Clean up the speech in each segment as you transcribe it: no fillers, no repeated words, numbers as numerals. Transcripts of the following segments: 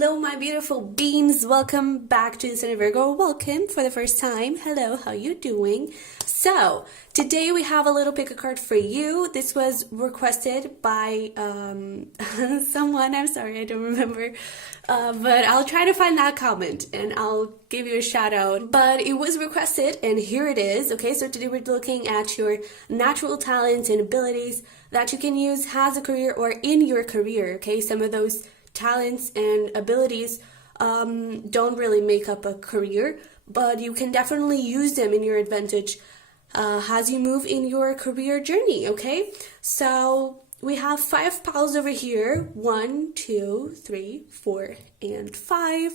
Hello, my beautiful beings. Welcome back to Sunny Virgo. Welcome for the first time. Hello, how you doing? So, today we have a little pick a card for you. This was requested by someone. I'm sorry, I don't remember. But I'll try to find that comment and I'll give you a shout out. But it was requested and here it is. Okay, so today we're looking at your natural talents and abilities that you can use as a career or in your career. Okay, some of those talents and abilities don't really make up a career, but you can definitely use them in your advantage as you move in your career journey. Okay, so we have 5 piles over here, 1, 2, 3, 4, and 5.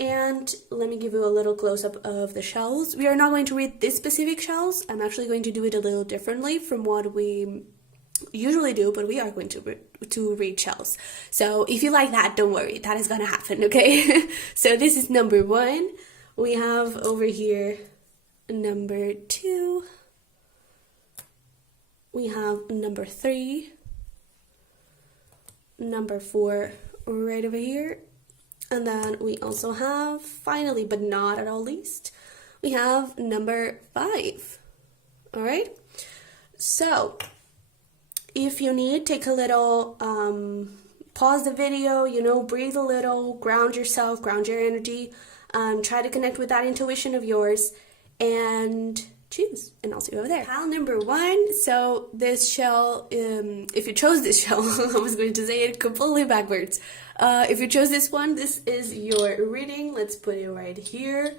And let me give you a little close-up of the shells. We are not going to read this specific shells. I'm actually going to do it a little differently from what we usually do, but we are going to read shells. So if you like that, don't worry, that is gonna happen. Okay. So this is number 1. We have over here number 2. We have number 3, number 4 right over here, and then we also have, finally but not at all least, we have number 5. All right, so if you need, take a little, pause the video, breathe a little, ground yourself, ground your energy, try to connect with that intuition of yours, and choose. And I'll see you over there. Pile number 1. So this shell, if you chose this shell, I was going to say it completely backwards. If you chose this one, this is your reading. Let's put it right here.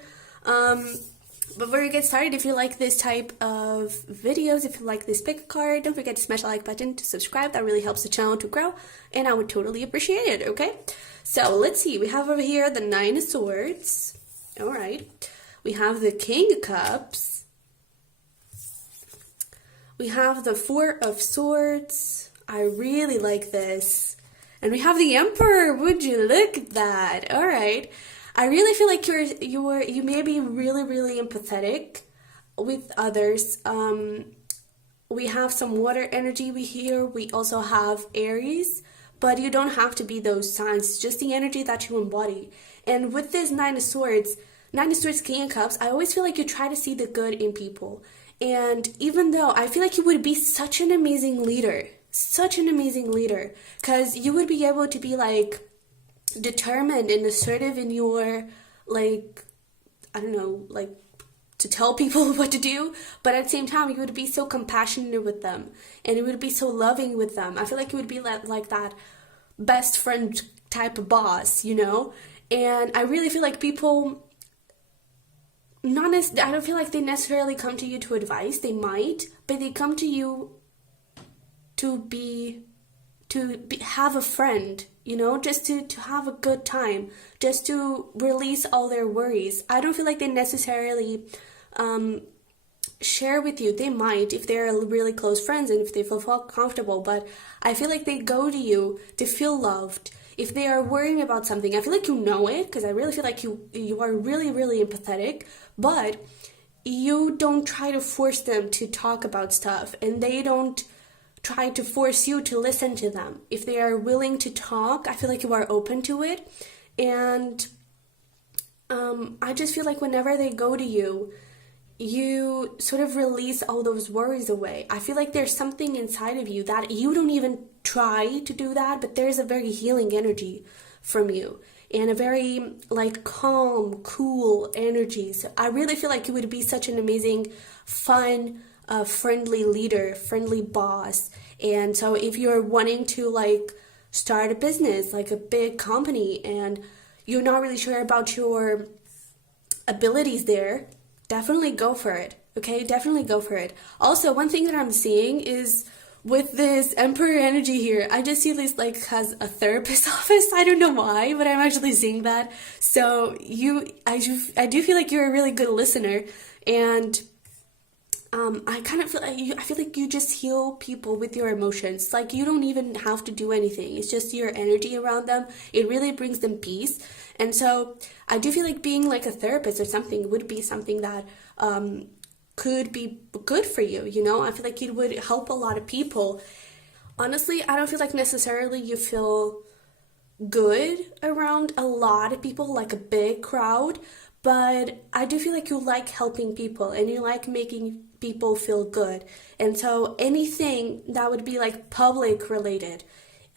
Before you get started, if you like this type of videos, if you like this pick card, don't forget to smash the like button to subscribe. That really helps the channel to grow, and I would totally appreciate it, okay? So let's see. We have over here the 9 of Swords. All right. We have the King of Cups. We have the 4 of Swords. I really like this. And we have the Emperor. Would you look at that? All right. I really feel like you may be really empathetic with others. We have some water energy here. We also have Aries, but you don't have to be those signs. It's just the energy that you embody. And with this 9 of Swords, King of Cups, I always feel like you try to see the good in people. And even though I feel like you would be such an amazing leader, because you would be able to be like determined and assertive in your, like, I don't know, like to tell people what to do, but at the same time you would be so compassionate with them and you would be so loving with them. I feel like you would be like that best friend type of boss, and I really feel like people, I don't feel like they necessarily come to you to advise. They might, but they come to you to have a friend, just to have a good time, just to release all their worries. I don't feel like they necessarily share with you. They might if they're really close friends and if they feel comfortable, but I feel like they go to you to feel loved. If they are worrying about something, I feel like you know it, because I really feel like you are really empathetic, but you don't try to force them to talk about stuff, and they don't try to force you to listen to them. If they are willing to talk, I feel like you are open to it. And I just feel like whenever they go to you, you sort of release all those worries away. I feel like there's something inside of you that you don't even try to do that, but there's a very healing energy from you and a very like calm, cool energy. So I really feel like you would be such an amazing, fun, friendly leader, friendly boss. And so if you're wanting to like start a business, like a big company, and you're not really sure about your abilities there, definitely go for it. Okay, definitely go for it. Also, one thing that I'm seeing is with this Emperor energy here, I just see this like has a therapist office. I don't know why, but I'm actually seeing that. So I do feel like you're a really good listener, and I kind of feel like you just heal people with your emotions. Like you don't even have to do anything. It's just your energy around them. It really brings them peace. And so I do feel like being like a therapist or something would be something that could be good for you. I feel like it would help a lot of people. Honestly, I don't feel like necessarily you feel good around a lot of people, like a big crowd, but I do feel like you like helping people and you like making people feel good. And so anything that would be like public related,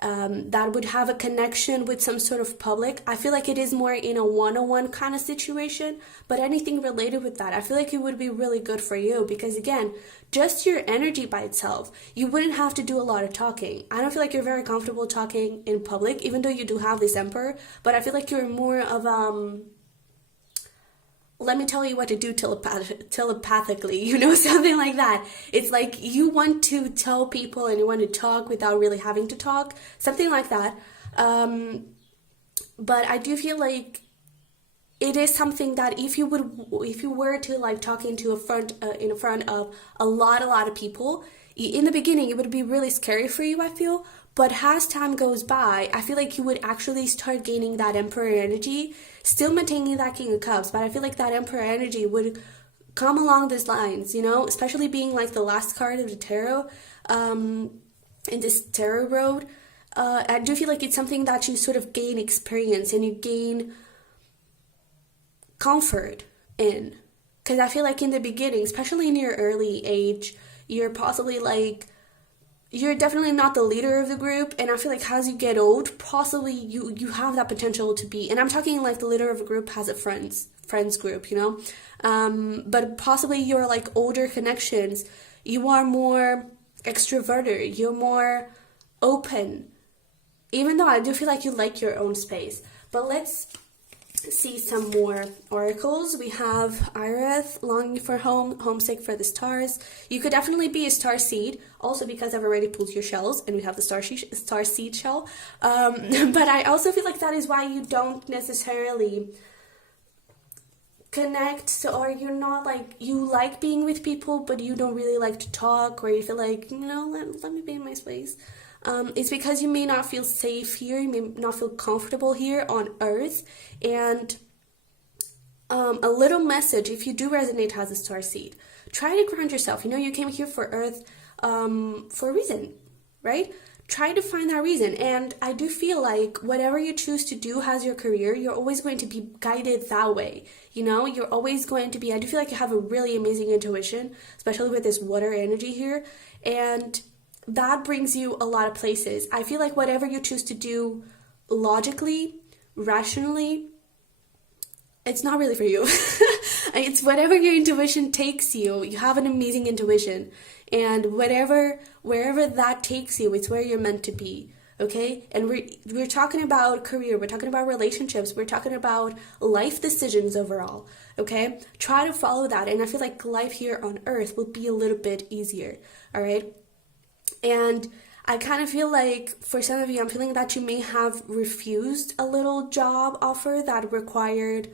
that would have a connection with some sort of public, I feel like it is more in a one-on-one kind of situation. But anything related with that, I feel like it would be really good for you, because again, just your energy by itself, you wouldn't have to do a lot of talking. I don't feel like you're very comfortable talking in public, even though you do have this emperor, but I feel like you're more of let me tell you what to do telepathically, something like that. It's like you want to tell people and you want to talk without really having to talk, something like that. But I do feel like it is something that if you were to like talk into in front of a lot of people, in the beginning it would be really scary for you, I feel. But as time goes by, I feel like you would actually start gaining that Emperor energy, still maintaining that King of Cups, but I feel like that Emperor energy would come along these lines, especially being like the last card of the tarot, in this tarot road. I do feel like it's something that you sort of gain experience and you gain comfort in. Because I feel like in the beginning, especially in your early age, you're possibly like, you're definitely not the leader of the group, and I feel like as you get old, possibly you have that potential to be, and I'm talking like the leader of a group has a friends group, but possibly your like older connections, you are more extroverted, you're more open, even though I do feel like you like your own space. But let's see some more oracles. We have Irith, longing for home, homesick for the stars. You could definitely be a star seed, also because I've already pulled your shells and we have the star seed shell. But I also feel like that is why you don't necessarily connect, or you're not like, you like being with people but you don't really like to talk, or you feel like, let me be in my space. It's because you may not feel safe here, you may not feel comfortable here on Earth. And a little message, if you do resonate as a star seed, try to ground yourself. You came here for Earth for a reason, right? Try to find that reason. And I do feel like whatever you choose to do as your career, you're always going to be guided that way. You're always going to be, I do feel like you have a really amazing intuition, especially with this water energy here. And that brings you a lot of places. I feel like whatever you choose to do logically, rationally, it's not really for you. It's whatever your intuition takes you. You have an amazing intuition. And wherever that takes you, it's where you're meant to be. Okay? And we're talking about career, we're talking about relationships, we're talking about life decisions overall. Okay? Try to follow that. And I feel like life here on Earth will be a little bit easier. Alright? And I kind of feel like for some of you, I'm feeling that you may have refused a little job offer that required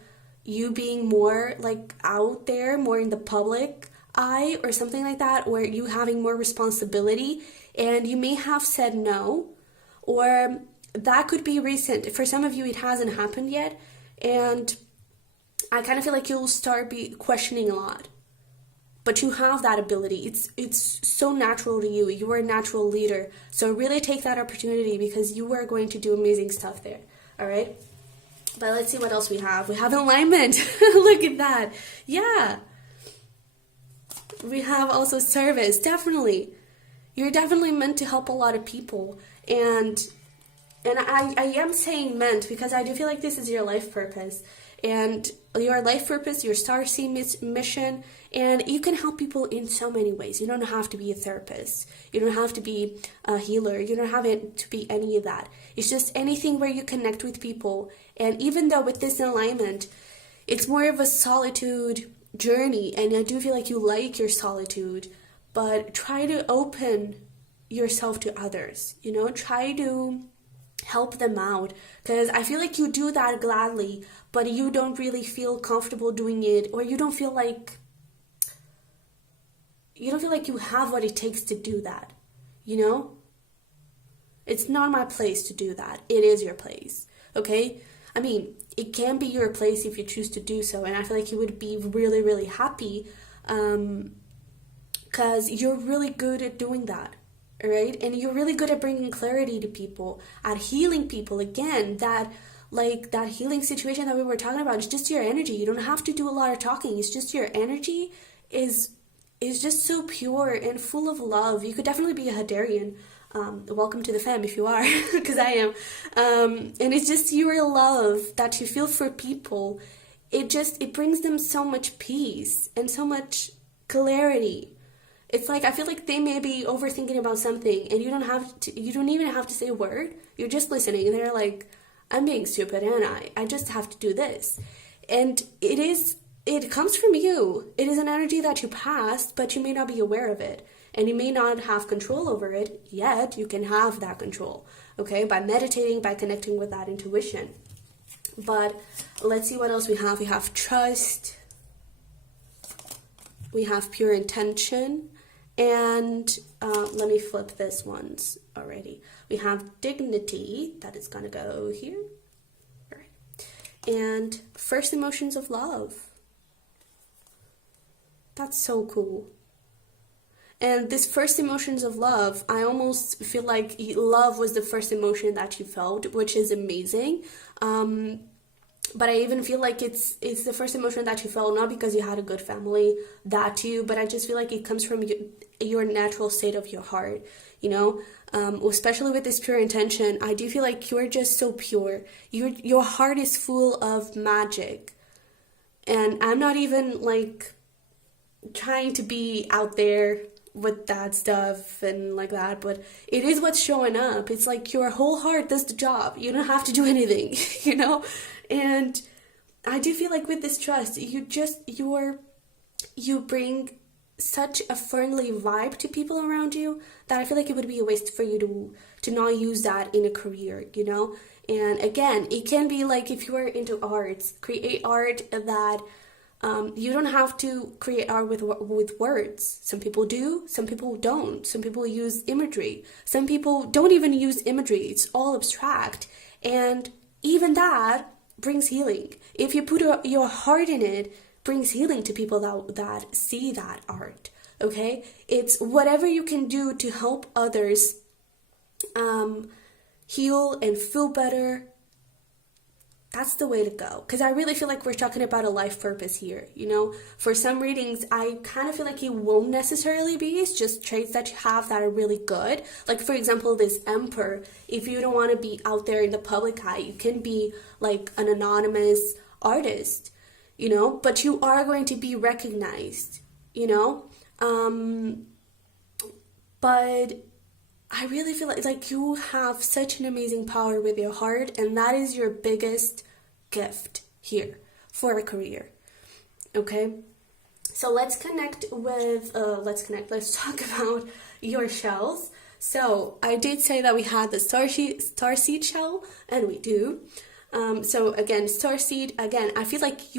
you being more like out there, more in the public eye or something like that, or you having more responsibility, and you may have said no, or that could be recent. For some of you, it hasn't happened yet, and I kind of feel like you'll start questioning a lot. But you have that ability. It's so natural to you. You are a natural leader. So really take that opportunity, because you are going to do amazing stuff there. All right? But let's see what else we have. We have alignment. Look at that. Yeah. We have also service. Definitely. You're definitely meant to help a lot of people. And I am saying meant because I do feel like this is your life purpose. And your life purpose, your star seed mission, and you can help people in so many ways. You don't have to be a therapist. You don't have to be a healer. You don't have to be any of that. It's just anything where you connect with people. And even though with this alignment, it's more of a solitude journey, and I do feel like you like your solitude, but try to open yourself to others. Try to help them out, because I feel like you do that gladly, but you don't really feel comfortable doing it, or you don't feel like you have what it takes to do that. It's not my place to do that. It is your place. Okay? I mean, it can be your place if you choose to do so, and I feel like you would be really, really happy, because you're really good at doing that. right? And you're really good at bringing clarity to people, at healing people. Again, that healing situation that we were talking about is just your energy. You don't have to do a lot of talking. It's just your energy is just so pure and full of love. You could definitely be a Hadarian. Welcome to the fam if you are, because I am. And it's just your love that you feel for people. It brings them so much peace and so much clarity. It's like, I feel like they may be overthinking about something and you don't even have to say a word. You're just listening and they're like, I'm being stupid, and I just have to do this. And it comes from you. It is an energy that you passed, but you may not be aware of it. And you may not have control over it yet. You can have that control, okay? By meditating, by connecting with that intuition. But let's see what else we have. We have trust. We have pure intention. And let me flip this once already. We have dignity. That is going to go here. All right. And first emotions of love. That's so cool. And this first emotions of love, I almost feel like love was the first emotion that you felt, which is amazing. But I even feel like it's the first emotion that you felt, not because you had a good family, that too, but I just feel like it comes from your natural state of your heart, you know? Especially with this pure intention, I do feel like you're just so pure. Your heart is full of magic. And I'm not even like trying to be out there with that stuff and like that, but it is what's showing up. It's like your whole heart does the job. You don't have to do anything, you know? And I do feel like with this trust, you bring such a friendly vibe to people around you that I feel like it would be a waste for you to not use that in a career, you know? And again, it can be like if you are into arts, create art that you don't have to create art with words. Some people do, some people don't. Some people use imagery. Some people don't even use imagery. It's all abstract. And even that brings healing. If you put your heart in it, brings healing to people that see that art. Okay? It's whatever you can do to help others heal and feel better. That's the way to go. Because I really feel like we're talking about a life purpose here, you know? For some readings, I kind of feel like it won't necessarily be. It's just traits that you have that are really good. Like, for example, this Emperor. If you don't want to be out there in the public eye, you can be like an anonymous artist, you know? But you are going to be recognized, you know? But I really feel like you have such an amazing power with your heart, and that is your biggest gift here for a career. Okay? So let's talk about your shells. So I did say that we had the starseed shell, and we do. So again, starseed, again, I feel like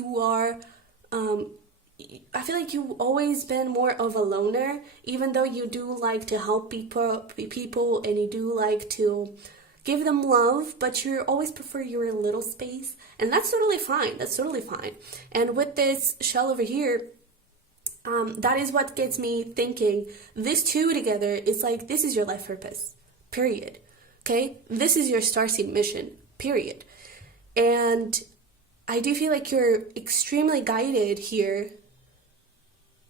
you've always been more of a loner, even though you do like to help people and you do like to give them love, but you always prefer your little space, and that's totally fine. And with this shell over here, that is what gets me thinking. These two together, it's like, this is your life purpose, period. Okay? This is your starseed mission, period. And I do feel like you're extremely guided here,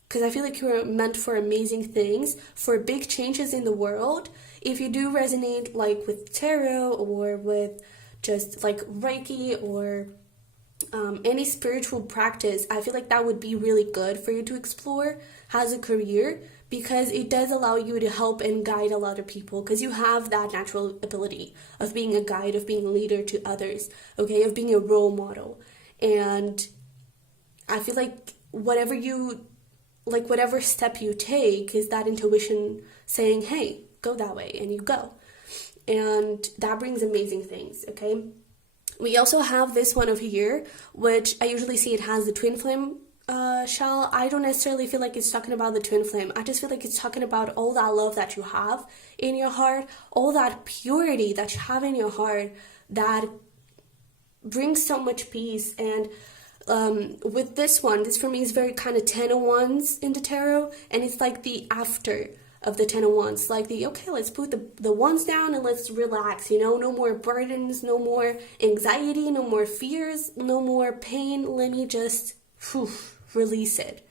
because I feel like you're meant for amazing things, for big changes in the world. If you do resonate like with tarot or with just like Reiki or any spiritual practice, I feel like that would be really good for you to explore as a career, because it does allow you to help and guide a lot of people, because you have that natural ability of being a guide, of being a leader to others, okay, of being a role model. And I feel like whatever step you take is that intuition saying, hey, go that way, and you go. And that brings amazing things, okay? We also have this one over here, which I usually see it has the twin flame shell. I don't necessarily feel like it's talking about the twin flame. I just feel like it's talking about all that love that you have in your heart, all that purity that you have in your heart that brings so much peace. And with this one, this for me is very kind of 10 of Wands in the tarot, and it's like the after of the 10 of Wands. Like okay, let's put the wands down and let's relax, no more burdens, no more anxiety, no more fears, no more pain. Let me just release it.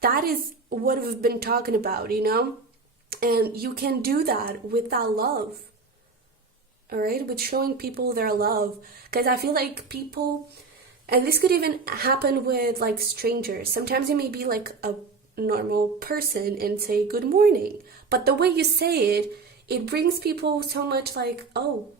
That is what we've been talking about, and you can do that with that love. All right, with showing people their love, because I feel like people, and this could even happen with like strangers. Sometimes you may be like a normal person and say good morning, but the way you say it, it brings people so much like, oh,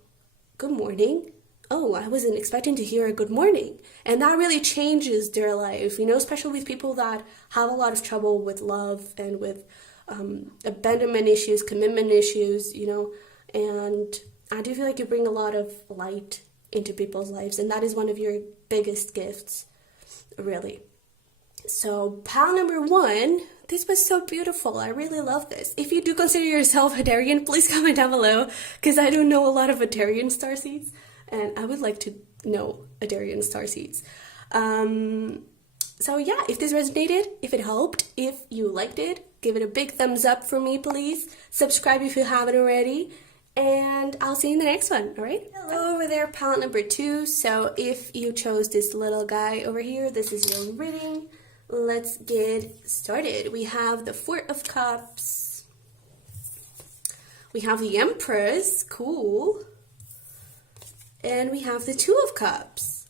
good morning. Oh, I wasn't expecting to hear a good morning. And that really changes their life, especially with people that have a lot of trouble with love and with abandonment issues, commitment issues, and I do feel like you bring a lot of light into people's lives, and that is one of your biggest gifts, really. So, pile number 1, this was so beautiful. I really love this. If you do consider yourself Hadarian, please comment down below, because I don't know a lot of Hadarian starseeds, and I would like to know Hadarian starseeds. So yeah, if this resonated, if it helped, if you liked it, give it a big thumbs up for me, please. Subscribe if you haven't already. And I'll see you in the next one, all right? Hello over there, palette number 2. So if you chose this little guy over here, this is your reading. Let's get started. We have the 4 of Cups. We have the Empress, cool. And we have the 2 of Cups.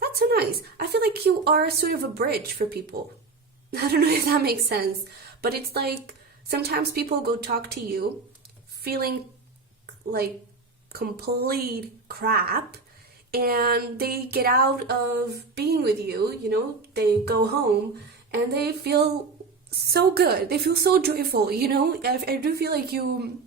That's so nice. I feel like you are sort of a bridge for people. I don't know if that makes sense, but it's like sometimes people go talk to you feeling like complete crap, and they get out of being with you, they go home and they feel so good, they feel so joyful, I do feel like you,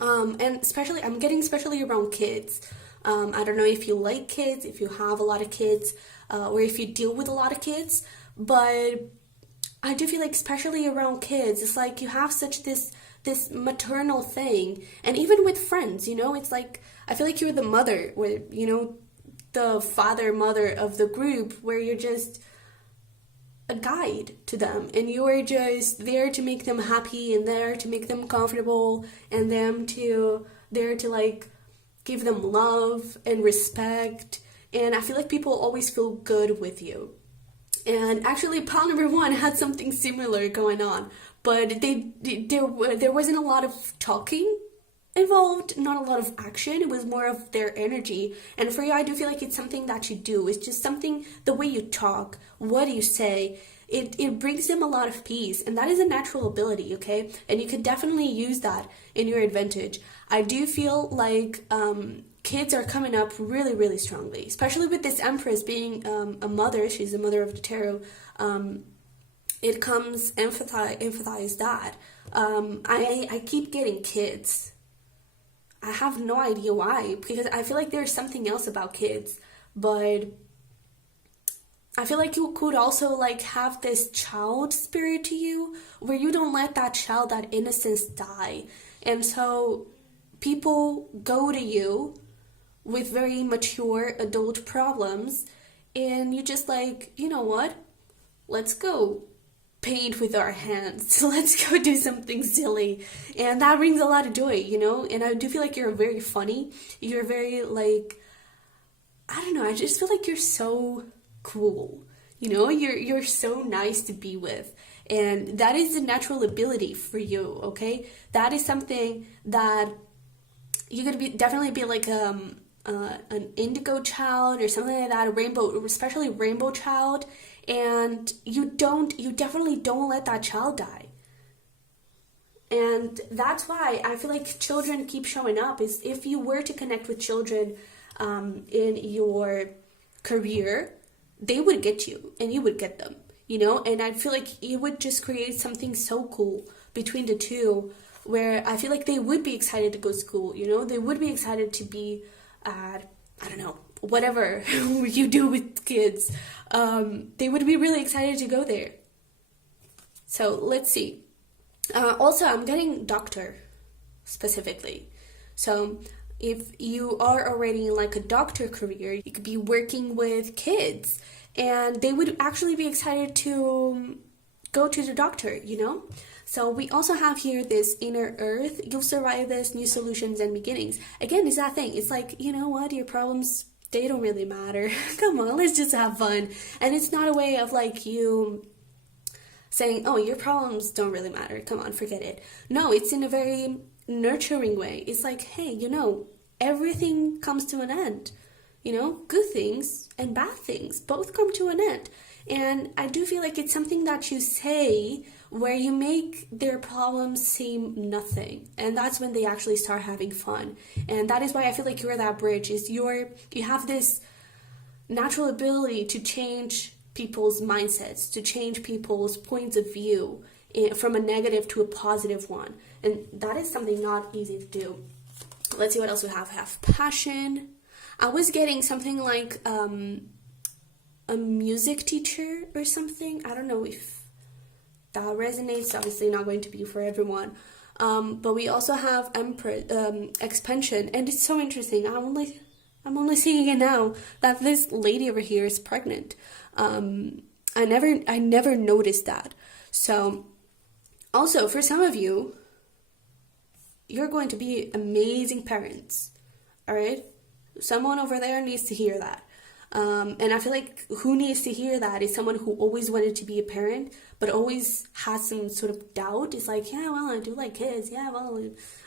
and especially, I'm getting especially around kids. I don't know if you like kids, if you have a lot of kids, or if you deal with a lot of kids, but I do feel like especially around kids, it's like you have such this maternal thing. And even with friends, it's like, I feel like you're the mother, or, the father, mother of the group, where you're just a guide to them, and you're just there to make them happy, and there to make them comfortable, and there to like give them love and respect. And I feel like people always feel good with you. And actually, pile number 1 had something similar going on, but there wasn't a lot of talking involved, not a lot of action. It was more of their energy. And for you, I do feel like it's something that you do. It's just something, the way you talk, what you say, it brings them a lot of peace. And that is a natural ability, okay? And you can definitely use that in your advantage. I do feel like kids are coming up really, really strongly, especially with this Empress being a mother. She's the mother of the tarot. It comes empathize that. I keep getting kids. I have no idea why, because I feel like there's something else about kids, but I feel like you could also like have this child spirit to you, where you don't let that child, that innocence die. And so people go to you with very mature adult problems, and you just like, you know what? Let's go paint with our hands. Let's go do something silly. And that brings a lot of joy, And I do feel like you're very funny. You're very like, I don't know, I just feel like you're so cool. You're so nice to be with. And that is a natural ability for you, okay? That is something that you could definitely be like an indigo child or something like that, a rainbow, especially rainbow child. And you definitely don't let that child die. And that's why I feel like children keep showing up. Is if you were to connect with children in your career, they would get you and you would get them, and I feel like it would just create something so cool between the two, where I feel like they would be excited to go to school, they would be excited to be at, I don't know, whatever you do with kids. They would be really excited to go there. So let's see. Also, I'm getting doctor specifically. So if you are already in like a doctor career, you could be working with kids, and they would actually be excited to go to the doctor, you know? So we also have here this inner earth. You'll survive this, new solutions and beginnings. Again, it's that thing. It's like, you know what, your problems, they don't really matter. Come on, let's just have fun. And it's not a way of like you saying, oh, your problems don't really matter. Come on, forget it. No, it's in a very nurturing way. It's like, hey, you know, everything comes to an end. You know, good things and bad things both come to an end. And I do feel like it's something that you say where you make their problems seem nothing. And that's when they actually start having fun. And that is why I feel like you're that bridge. You have this natural ability to change people's mindsets, to change people's points of view from a negative to a positive one. And that is something not easy to do. Let's see what else we have. We have passion. I was getting something like a music teacher or something. I don't know if that resonates. Obviously not going to be for everyone. But we also have expansion. And it's so interesting. I'm only seeing it now that this lady over here is pregnant. I never noticed that. So also for some of you, you're going to be amazing parents. All right? Someone over there needs to hear that. And I feel like who needs to hear that is someone who always wanted to be a parent, but always has some sort of doubt. It's like, yeah, well, I do like kids. Yeah, well,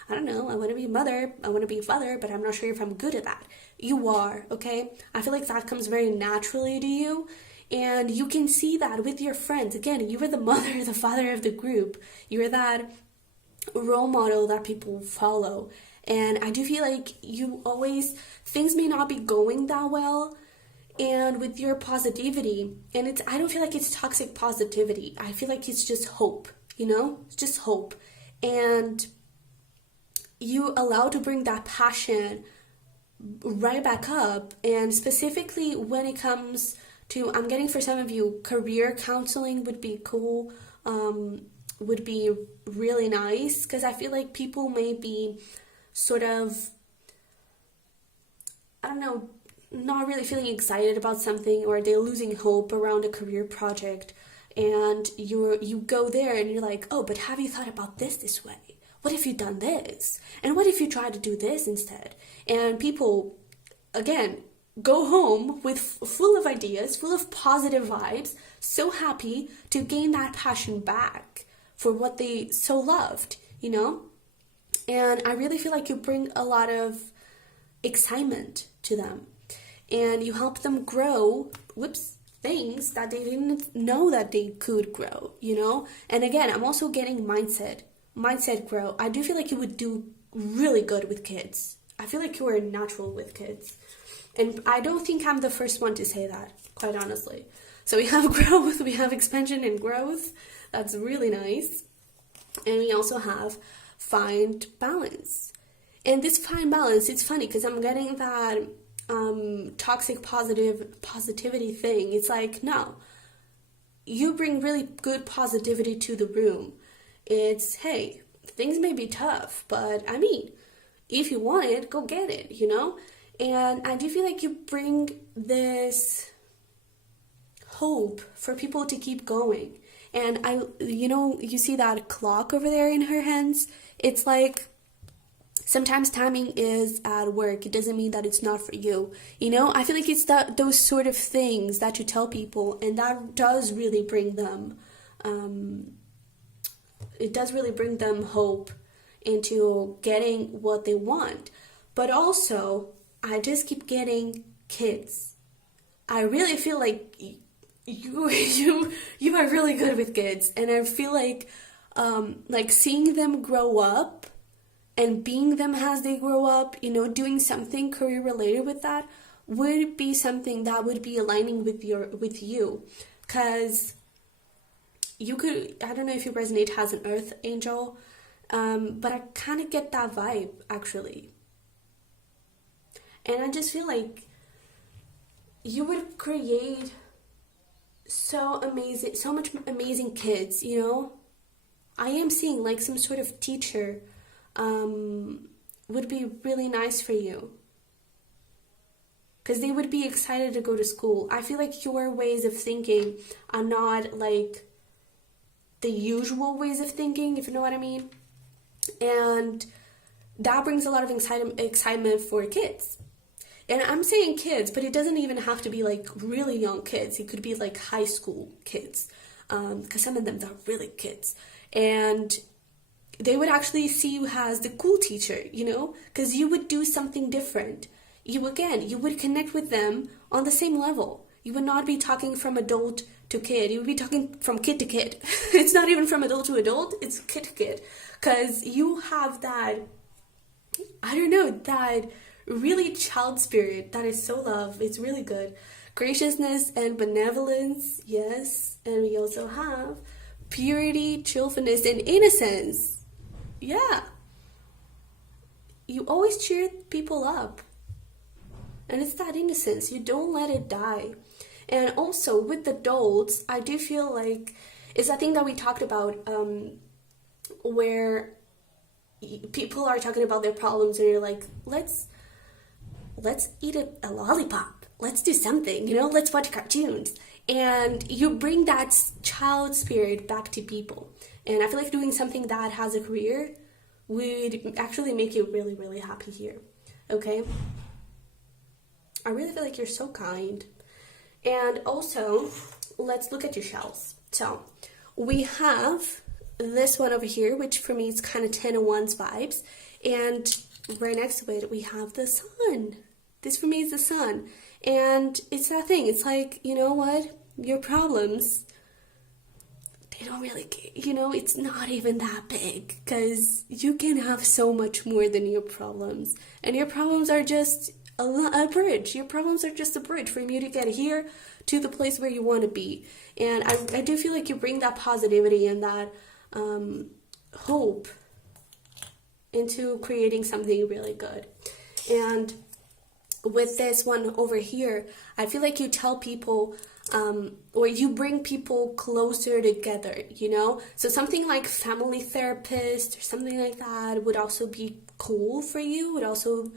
I don't know. I want to be a mother. I want to be a father, but I'm not sure if I'm good at that. You are, okay? I feel like that comes very naturally to you. And you can see that with your friends. Again, you are the mother, the father of the group. You're that role model that people follow. And I do feel like things may not be going that well, and with your positivity, and I don't feel like it's toxic positivity. I feel like it's just hope, you know? It's just hope. And you allow to bring that passion right back up. And specifically when it comes to, I'm getting for some of you, career counseling would be cool, would be really nice, because I feel like people may be sort of, I don't know, not really feeling excited about something, or they're losing hope around a career project, and you go there and you're like, oh, but have you thought about this way? What if you done this? And what if you try to do this instead? And people, again, go home with full of ideas, full of positive vibes, so happy to gain that passion back for what they so loved, you know? And I really feel like you bring a lot of excitement to them. And you help them grow, things that they didn't know that they could grow, you know? And again, I'm also getting mindset grow. I do feel like you would do really good with kids. I feel like you are natural with kids. And I don't think I'm the first one to say that, quite honestly. So we have growth, we have expansion and growth. That's really nice. And we also have find balance. And this find balance, it's funny because I'm getting that toxic positivity thing. It's like, no, you bring really good positivity to the room. It's, hey, things may be tough, but I mean, if you want it, go get it, you know? And I do feel like you bring this hope for people to keep going. And you see that clock over there in her hands? It's like, sometimes timing is at work. It doesn't mean that it's not for you. You know, I feel like it's those sort of things that you tell people, and that does really bring them, it does really bring them hope into getting what they want. But also, I just keep getting kids. I really feel like you are really good with kids, and I feel like seeing them grow up and being them as they grow up, you know, doing something career related with that would be something that would be aligning with you, because you could, I don't know if you resonate as an earth angel, but I kind of get that vibe actually. And I just feel like you would create so much amazing kids, you know? I am seeing like some sort of teacher would be really nice for you, because they would be excited to go to school. I feel like your ways of thinking are not like the usual ways of thinking, if you know what I mean. And that brings a lot of excitement for kids. And I'm saying kids, but it doesn't even have to be like really young kids. It could be like high school kids, because some of them are really kids. And they would actually see you as the cool teacher, you know, because you would do something different. You would connect with them on the same level. You would not be talking from adult to kid. You would be talking from kid to kid. It's not even from adult to adult, it's kid to kid. Because you have that, I don't know, that really child spirit that is so love. It's really good. Graciousness and benevolence, yes. And we also have purity, cheerfulness, and innocence. Yeah. You always cheer people up. And it's that innocence. You don't let it die. And also with adults, I do feel like it's a thing that we talked about, where people are talking about their problems and you're like, let's eat a lollipop. Let's do something, you know, let's watch cartoons. And you bring that child spirit back to people. And I feel like doing something that has a career would actually make you really, really happy here. Okay? I really feel like you're so kind. And also, let's look at your shells. So, we have this one over here, which for me is kind of 10 of Wands vibes. And right next to it, we have the sun. This for me is the sun. And it's that thing. It's like, you know what? Your problems, they don't really, you know, it's not even that big. Because you can have so much more than your problems. And your problems are just a bridge. Your problems are just a bridge for you to get here to the place where you want to be. And I do feel like you bring that positivity and that hope into creating something really good. And with this one over here, I feel like you tell people, or you bring people closer together, you know? So something like family therapist or something like that would also be cool for you, would also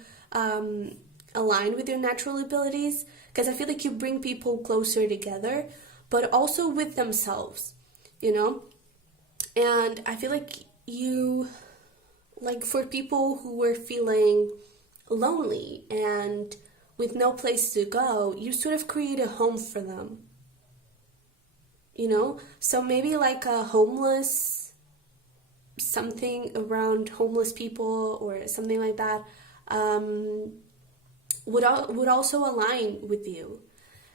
align with your natural abilities, because I feel like you bring people closer together, but also with themselves, you know? And I feel like you, like for people who were feeling lonely and with no place to go, you sort of create a home for them, you know? So maybe like a homeless, something around homeless people or something like that, would also align with you,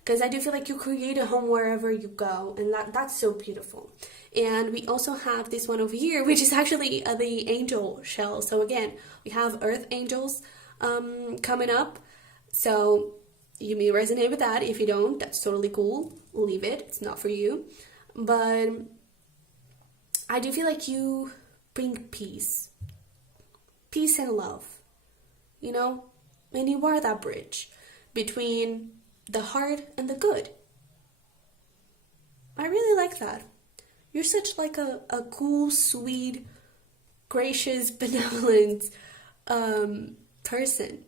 because I do feel like you create a home wherever you go, and that's so beautiful. And we also have this one over here, which is actually the angel shell. So again, we have earth angels coming up, so you may resonate with that. If you don't, that's totally cool. Leave it, it's not for you. But I do feel like you bring peace and love, you know? And you are that bridge between the hard and the good. I really like that. You're such like a cool, sweet, gracious, benevolent person.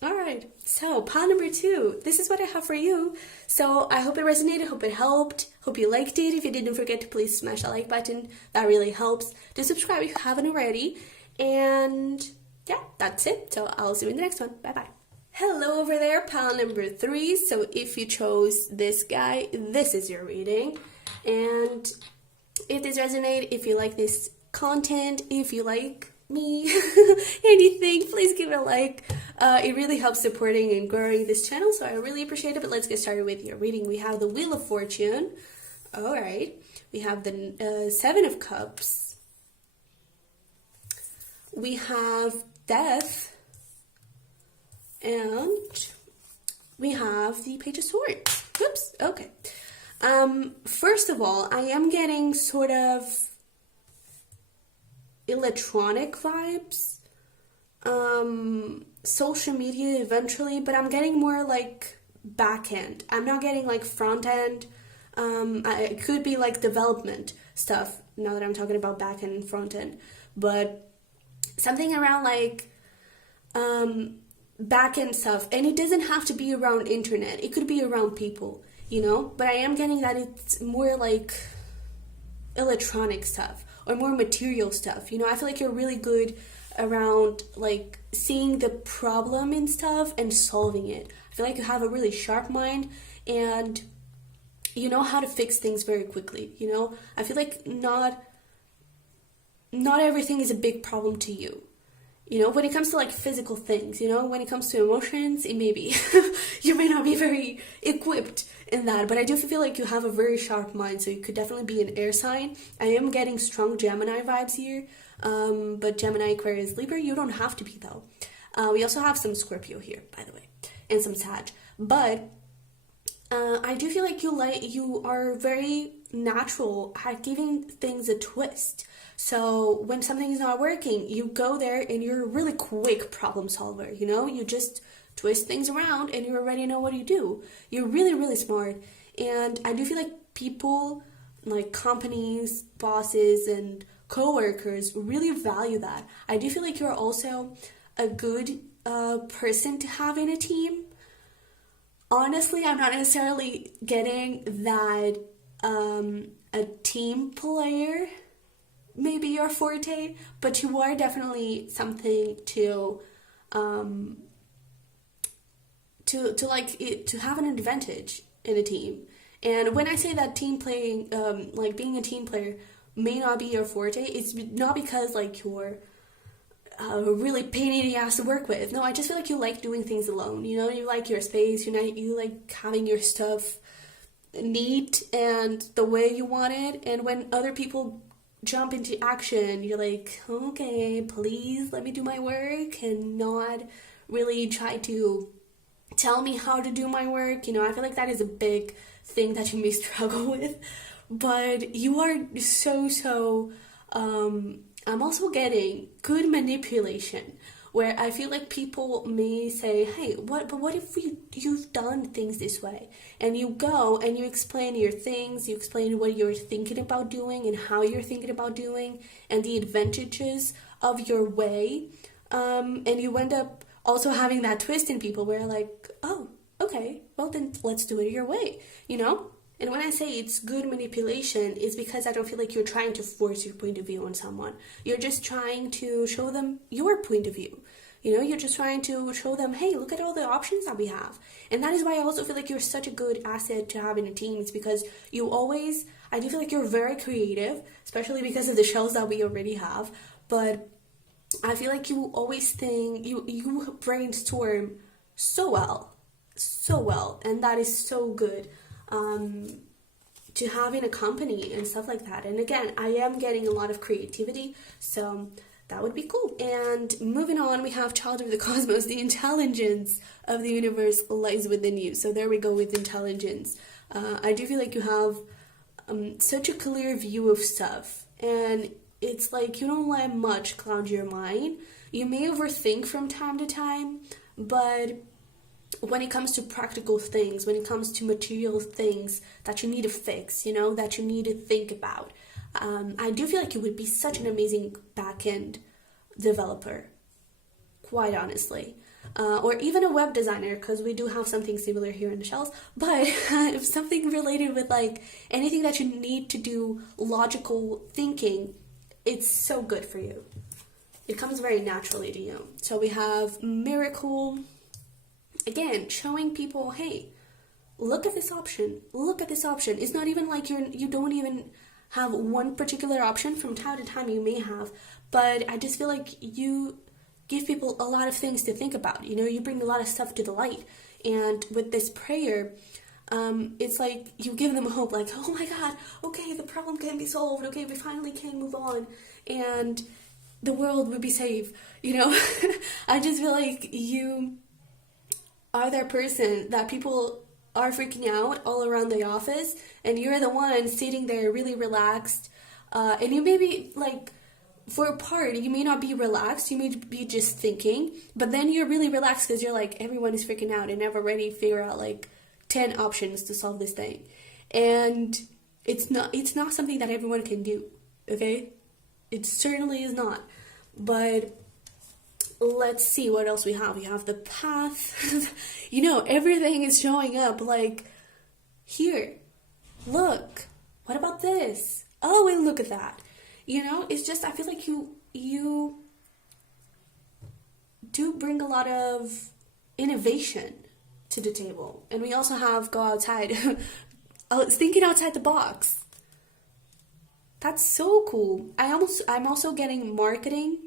Alright, so pile number 2. This is what I have for you. So I hope it resonated, hope it helped, hope you liked it. If you did, don't forget to please smash the like button. That really helps. Do subscribe if you haven't already. And yeah, that's it. So I'll see you in the next one. Bye-bye. Hello over there, pile number 3. So if you chose this guy, this is your reading. And if this resonates, if you like this content, if you like me, anything, please give it a like. It really helps supporting and growing this channel, so I really appreciate it. But let's get started with your reading. We have the Wheel of Fortune. All right. We have the 7 of Cups. We have Death. And we have the Page of Swords. Oops, okay. First of all, I am getting sort of electronic vibes. Social media eventually, but I'm getting more like back end. I'm not getting like front end. It could be like development stuff now that I'm talking about back end and front end. But something around like back end stuff, and it doesn't have to be around internet. It could be around people, you know. But I am getting that it's more like electronic stuff or more material stuff. You know, I feel like you're really good around like seeing the problem in stuff and solving it. I feel like you have a really sharp mind and you know how to fix things very quickly. You know, I feel like not everything is a big problem to you. You know, when it comes to like physical things, you know, when it comes to emotions, it may be you may not be very equipped in that, but I do feel like you have a very sharp mind, so you could definitely be an air sign. I am getting strong Gemini vibes here, but Gemini, Aquarius, Libra, you don't have to be though. We also have some Scorpio here, by the way, and some Sag, but I do feel like you are very natural at giving things a twist. So when something is not working, you go there and you're a really quick problem solver. You know, you just twist things around and you already know what you do. You're really, really smart. And I do feel like people, like companies, bosses, and coworkers really value that. I do feel like you're also a good person to have in a team. Honestly, I'm not necessarily getting that a team player maybe your forte, but you are definitely something to have an advantage in a team. And when I say that team playing, like being a team player may not be your forte, it's not because like you're really pain in the ass to work with. No, I just feel like you like doing things alone. You know, you like your space. You like having your stuff neat and the way you want it. And when other people jump into action, you're like, okay, please let me do my work and not really try to tell me how to do my work. You know, I feel like that is a big thing that you may struggle with. But you are so I'm also getting good manipulation, where I feel like people may say, hey, but what if you've done things this way? And you go and you explain your things, you explain what you're thinking about doing and how you're thinking about doing and the advantages of your way. And you end up also having that twist in people where like, oh, okay, well then let's do it your way, you know? And when I say it's good manipulation, it's because I don't feel like you're trying to force your point of view on someone. You're just trying to show them your point of view. You know, you're just trying to show them, hey, look at all the options that we have. And that is why I also feel like you're such a good asset to have in a team. It's because I do feel like you're very creative, especially because of the shells that we already have. But I feel like you always think, you brainstorm so well. And that is so good. To have in a company and stuff like that. And again, I am getting a lot of creativity, so that would be cool. And moving on, we have Child of the Cosmos. The intelligence of the universe lies within you. So there we go with intelligence. I do feel like you have such a clear view of stuff, and it's like you don't let much cloud your mind. You may overthink from time to time, but when it comes to practical things, when it comes to material things that you need to fix, you know, that you need to think about, I do feel like you would be such an amazing back-end developer, quite honestly. Or even a web designer, because we do have something similar here in the shells, but if something related with like anything that you need to do logical thinking, it's so good for you. It comes very naturally to you. So we have Miracle. Again, showing people, hey, look at this option. Look at this option. It's not even like you don't even have one particular option. From time to time you may have, but I just feel like you give people a lot of things to think about. You know, you bring a lot of stuff to the light. And with this prayer, it's like you give them hope, like, oh my God, okay, the problem can be solved. Okay, we finally can move on. And the world will be safe, you know? I just feel like you are that person that people are freaking out all around the office, and you're the one sitting there really relaxed, and you may be like, for a part, you may not be relaxed, you may be just thinking, but then you're really relaxed because you're like, everyone is freaking out and I've already figured out like 10 options to solve this thing. And it's not something that everyone can do, okay? It certainly is not. But let's see what else we have. We have the path. You know, everything is showing up like, here, look, what about this? oh, and look at that. You know, it's just, I feel like you do bring a lot of innovation to the table. And we also have go outside. Thinking outside the box. That's so cool. I'm also getting marketing,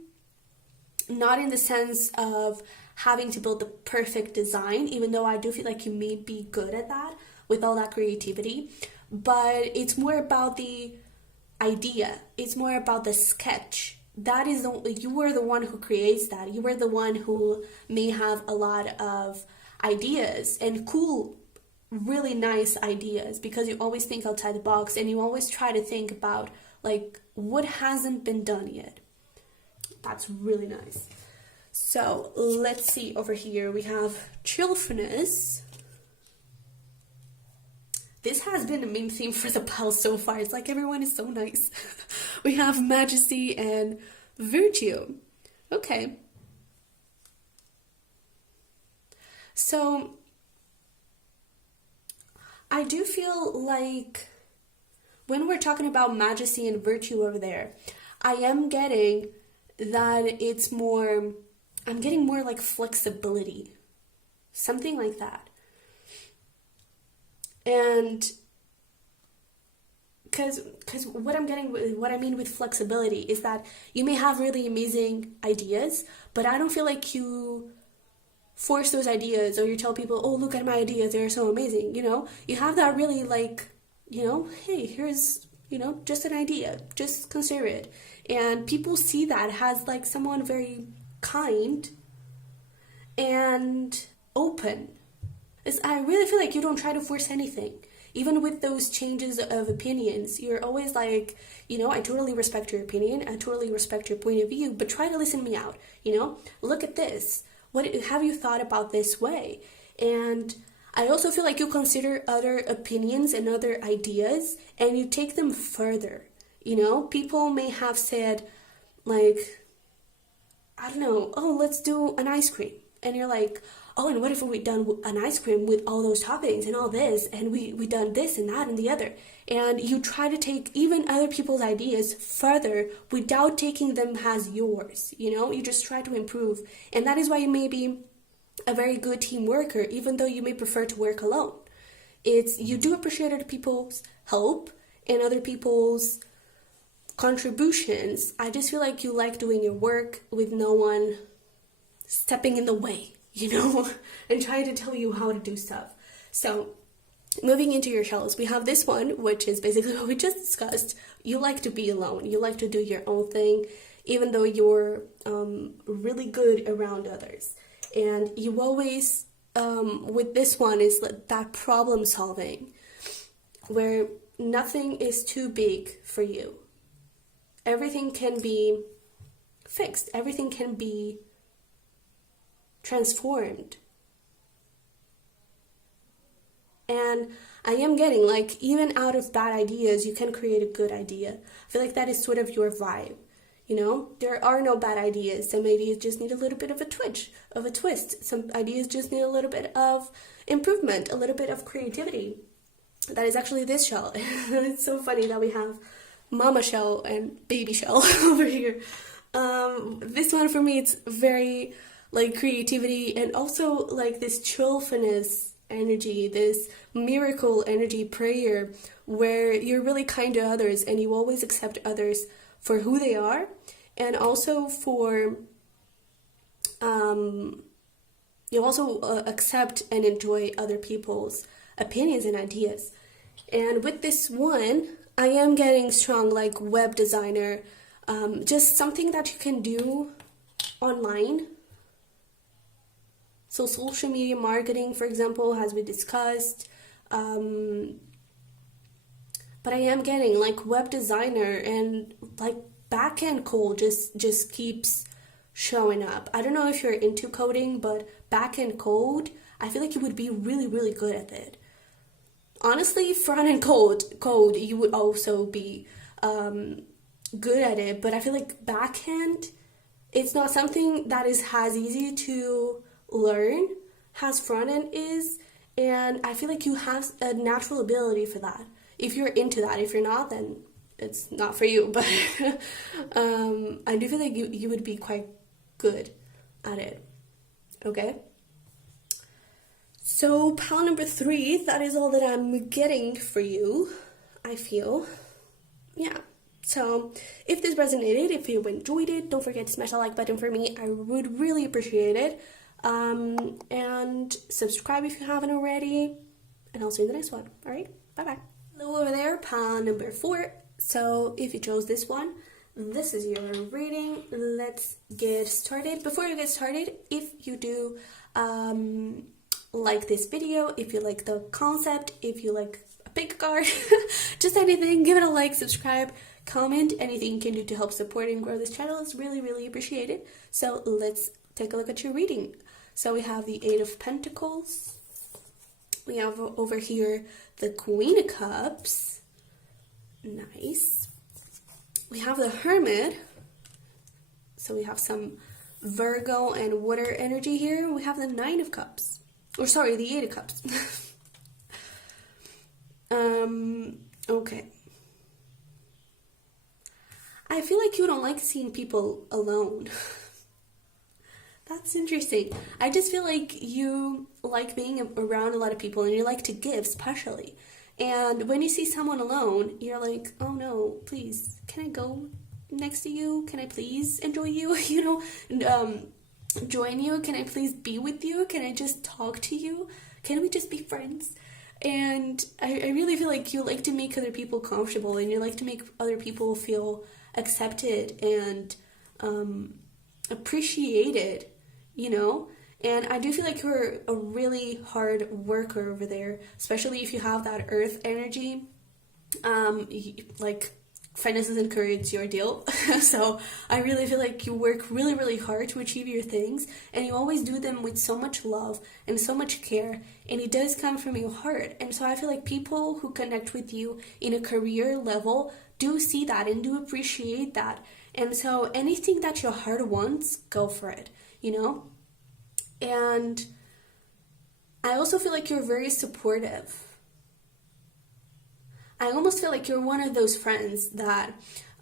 not in the sense of having to build the perfect design, even though I do feel like you may be good at that with all that creativity, but it's more about the idea. It's more about the sketch. That is you are the one who creates that. You are the one who may have a lot of ideas and cool, really nice ideas, because you always think outside the box and you always try to think about like what hasn't been done yet. That's really nice. So let's see, over here we have cheerfulness. This has been the main theme for the pile so far. It's like everyone is so nice. We have majesty and virtue. Okay. So I do feel like when we're talking about majesty and virtue over there, I am getting that it's more, I'm getting more like flexibility. Something like that. And because what I'm getting, what I mean with flexibility is that you may have really amazing ideas, but I don't feel like you force those ideas or you tell people, oh, look at my ideas, they're so amazing, you know? You have that really like, you know, hey, here's, you know, just an idea, just consider it. And people see that as like someone very kind and open. I really feel like you don't try to force anything. Even with those changes of opinions, you're always like, you know, I totally respect your opinion, I totally respect your point of view, but try to listen me out, you know? Look at this. What have you thought about this way? And I also feel like you consider other opinions and other ideas and you take them further. You know, people may have said, like, I don't know, oh, let's do an ice cream. And you're like, oh, and what if we done an ice cream with all those toppings and all this, and we done this and that and the other. And you try to take even other people's ideas further without taking them as yours, you know? You just try to improve. And that is why you may be a very good team worker, even though you may prefer to work alone. It's, you do appreciate other people's help and other people's contributions. I just feel like you like doing your work with no one stepping in the way, you know, and trying to tell you how to do stuff. So moving into your shells, we have this one, which is basically what we just discussed. You like to be alone. You like to do your own thing, even though you're really good around others. And you always, with this one, is that problem solving, where nothing is too big for you. Everything can be fixed. Everything can be transformed. And I am getting, like, even out of bad ideas, you can create a good idea. I feel like that is sort of your vibe. You know, there are no bad ideas. Some ideas just need a little bit of a twist. Some ideas just need a little bit of improvement, a little bit of creativity. That is actually this shell. It's so funny that we have mama shell and baby shell over here. This one for me, it's very like creativity and also like this cheerfulness energy, this miracle energy prayer where you're really kind to others and you always accept others for who they are, and also for you also accept and enjoy other people's opinions and ideas. And with this one, I am getting strong like web designer, just something that you can do online. So social media marketing, for example, as we discussed. But I am getting like web designer, and like back-end code just keeps showing up. I don't know if you're into coding, but back-end code, I feel like you would be really, really good at it. Honestly, front-end code, you would also be good at it, but I feel like back-end, it's not something that is as easy to learn as front-end is, and I feel like you have a natural ability for that. If you're into that, if you're not, then it's not for you, but I do feel like you would be quite good at it. Okay? So pile number 3, that is all that I'm getting for you, I feel. Yeah. So if this resonated, if you enjoyed it, don't forget to smash the like button for me. I would really appreciate it. And subscribe if you haven't already. And I'll see you in the next one. All right? Bye-bye. Hello over there, pile number 4. So if you chose this one, this is your reading. Let's get started. Before you get started, if you do like this video, if you like the concept, if you like a pick card, just anything, give it a like, subscribe, comment. Anything you can do to help support and grow this channel is really, really appreciated. So let's take a look at your reading. So we have the 8 of Pentacles. We have over here the Queen of Cups. Nice. We have the Hermit. So we have some Virgo and water energy here. We have the 9 of Cups. Or sorry, the 8 of Cups. Okay. I feel like you don't like seeing people alone. That's interesting. I just feel like you like being around a lot of people and you like to give, especially. And when you see someone alone, you're like, oh no, please, can I go next to you? Can I please enjoy you? You know, join you? Can I please be with you? Can I just talk to you? Can we just be friends? And I really feel like you like to make other people comfortable and you like to make other people feel accepted and appreciated, you know? And I do feel like you're a really hard worker over there, especially if you have that earth energy. Like, finances and courage, your deal. So I really feel like you work really, really hard to achieve your things, and you always do them with so much love and so much care, and it does come from your heart. And so I feel like people who connect with you in a career level do see that and do appreciate that. And so anything that your heart wants, go for it, you know? And I also feel like you're very supportive. I almost feel like you're one of those friends that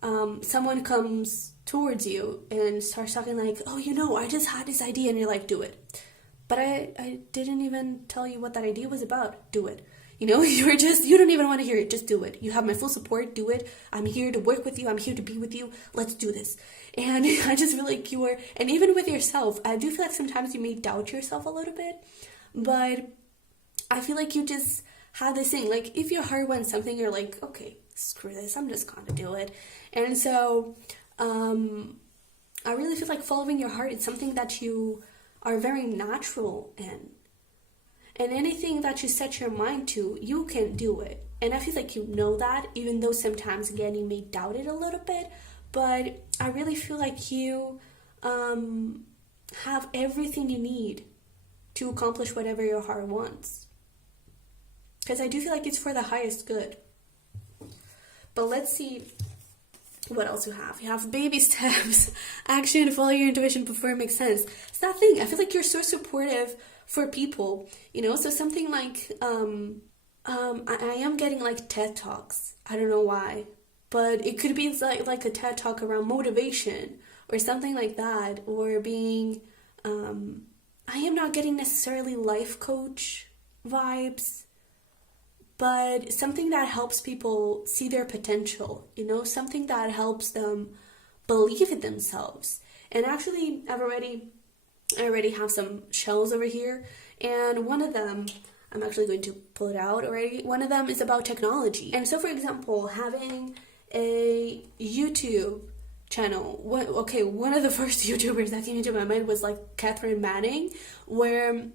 someone comes towards you and starts talking like, oh, you know, I just had this idea, and you're like, do it. But I didn't even tell you what that idea was about. Do it. You know, you don't even want to hear it. Just do it. You have my full support. Do it. I'm here to work with you. I'm here to be with you. Let's do this. And I just feel like you are, and even with yourself, I do feel like sometimes you may doubt yourself a little bit, but I feel like you just have this thing, like if your heart wants something, you're like, okay, screw this, I'm just gonna do it. And so I really feel like following your heart is something that you are very natural in, and anything that you set your mind to, you can do it. And I feel like you know that, even though sometimes again you may doubt it a little bit, but I really feel like you have everything you need to accomplish whatever your heart wants. Because I do feel like it's for the highest good. But let's see what else you have. You have baby steps, action, follow your intuition before it makes sense. It's that thing. I feel like you're so supportive for people, you know? So something like, I am getting like TED Talks. I don't know why. But it could be like a TED Talk around motivation or something like that. Or being, I am not getting necessarily life coach vibes, but something that helps people see their potential, you know, something that helps them believe in themselves. And actually, I already have some shells over here, and one of them, I'm actually going to pull it out already. One of them is about technology. And so, for example, having a YouTube channel. One of the first YouTubers that came into my mind was like Catherine Manning, where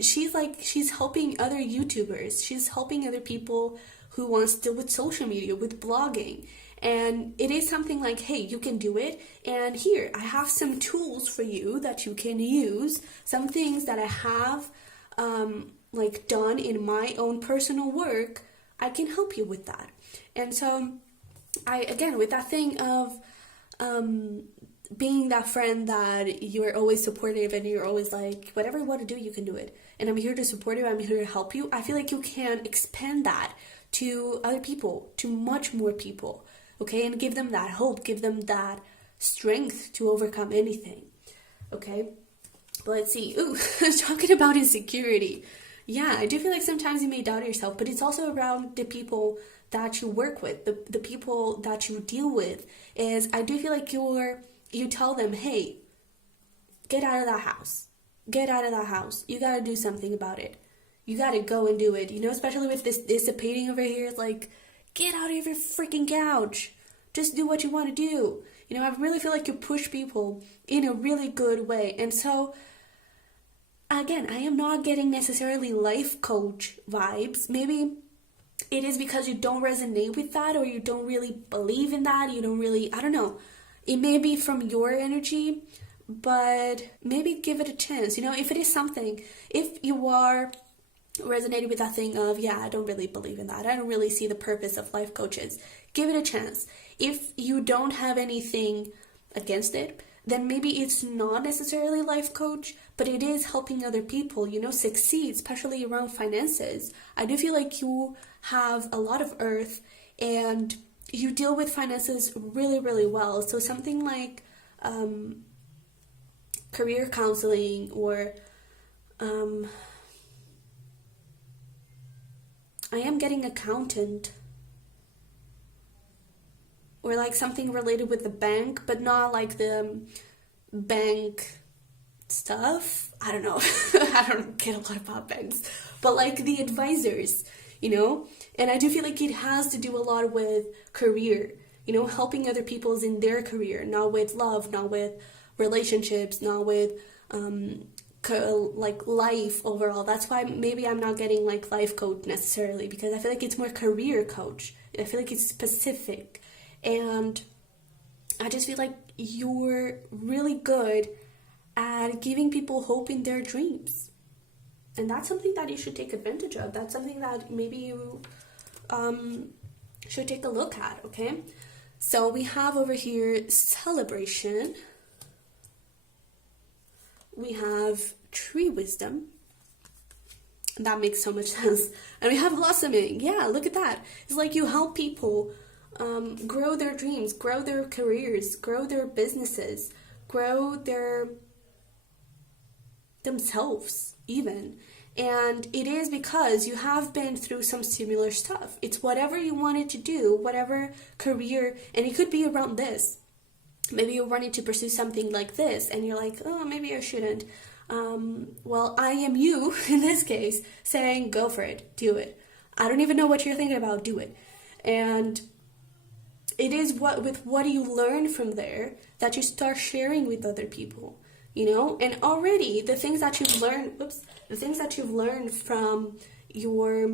she's helping other YouTubers. She's helping other people who wants to with social media, with blogging. And it is something like, hey, you can do it. And here, I have some tools for you that you can use. Some things that I have like done in my own personal work. I can help you with that. And so again, with that thing of being that friend that you're always supportive and you're always like, whatever you want to do, you can do it. And I'm here to support you. I'm here to help you. I feel like you can expand that to other people, to much more people, okay? And give them that hope, give them that strength to overcome anything, okay? But let's see. Ooh, talking about insecurity. Yeah, I do feel like sometimes you may doubt yourself, but it's also around the people that you work with, the people that you deal with. Is I do feel like you tell them, hey, get out of that house. Get out of that house. You gotta do something about it. You gotta go and do it. You know, especially with this dissipating over here, it's like, get out of your freaking couch. Just do what you want to do. You know, I really feel like you push people in a really good way. And so, again, I am not getting necessarily life coach vibes. Maybe it is because you don't resonate with that, or you don't really believe in that. You don't really, I don't know. It may be from your energy, but maybe give it a chance. You know, if it is something, if you are resonating with that thing of, yeah, I don't really believe in that, I don't really see the purpose of life coaches, give it a chance. If you don't have anything against it, then maybe it's not necessarily life coach, but it is helping other people, you know, succeed, especially around finances. I do feel like you have a lot of earth and you deal with finances really, really well. So something like career counseling, or I am getting accountant, or like something related with the bank, but not like the bank stuff. I don't know. I don't get a lot about banks, but like the advisors, you know? And I do feel like it has to do a lot with career, you know, helping other people's in their career, not with love, not with relationships, not with like life overall. That's why maybe I'm not getting like life coach necessarily, because I feel like it's more career coach. I feel like it's specific. And I just feel like you're really good at giving people hope in their dreams. And that's something that you should take advantage of. That's something that maybe you should take a look at, okay? So we have over here celebration. We have tree wisdom. That makes so much sense. And we have blossoming. Yeah, look at that. It's like you help people grow their dreams, grow their careers, grow their businesses, grow themselves even. And it is because you have been through some similar stuff. It's whatever you wanted to do, whatever career, and it could be around this. Maybe you're wanting to pursue something like this, and you're like, oh, maybe I shouldn't. Well, I am you, in this case, saying, go for it, do it. I don't even know what you're thinking about, do it. And it is what you learn from there that you start sharing with other people, you know? And already the things that you've learned from your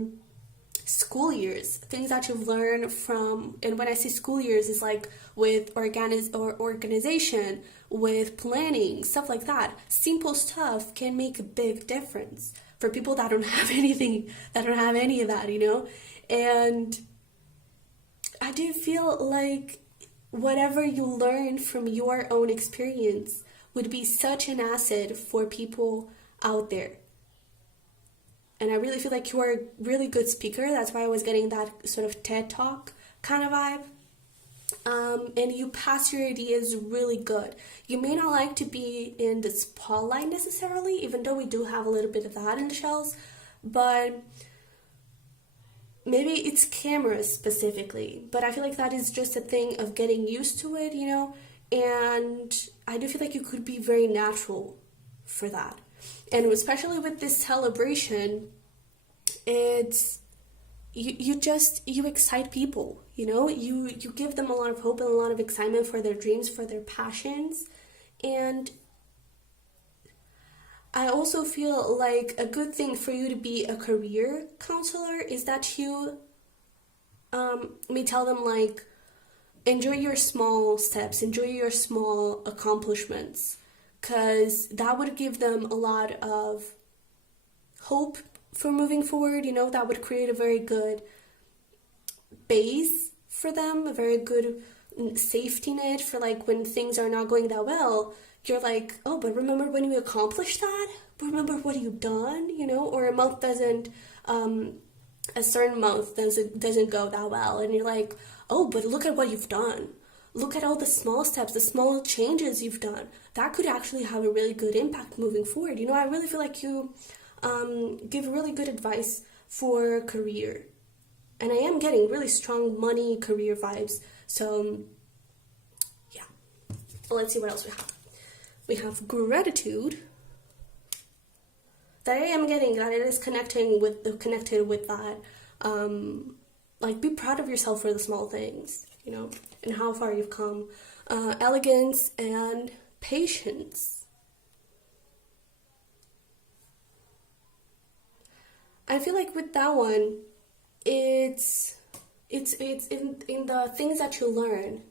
school years, things that you've learned from, and when I say school years, it's like with organization, with planning, stuff like that. Simple stuff can make a big difference for people that don't have anything, that don't have any of that, you know? And I do feel like whatever you learn from your own experience would be such an asset for people out there. And I really feel like you are a really good speaker. That's why I was getting that sort of TED Talk kind of vibe. And you pass your ideas really good. You may not like to be in the spotlight necessarily, even though we do have a little bit of that in the shells, but maybe it's cameras specifically, but I feel like that is just a thing of getting used to it, you know, and I do feel like you could be very natural for that. And especially with this celebration, it's you excite people, you know, you give them a lot of hope and a lot of excitement for their dreams, for their passions. And I also feel like a good thing for you to be a career counselor is that you may tell them, like, enjoy your small steps, enjoy your small accomplishments, because that would give them a lot of hope for moving forward, you know. That would create a very good base for them, a very good safety net for, like, when things are not going that well, you're like, oh, but remember when you accomplished that? But remember what you've done, you know? Or a month doesn't a certain month doesn't go that well, and you're like, oh, but look at what you've done. Look at all the small steps, the small changes you've done. That could actually have a really good impact moving forward. I really feel like you give really good advice for career. And I am getting really strong money, career vibes. So, yeah. Well, let's see what else we have. We have gratitude. That I am getting, that it is connected with that. Like, be proud of yourself for the small things, and how far you've come. Elegance and patience. I feel like with that one, it's in the things that you learn.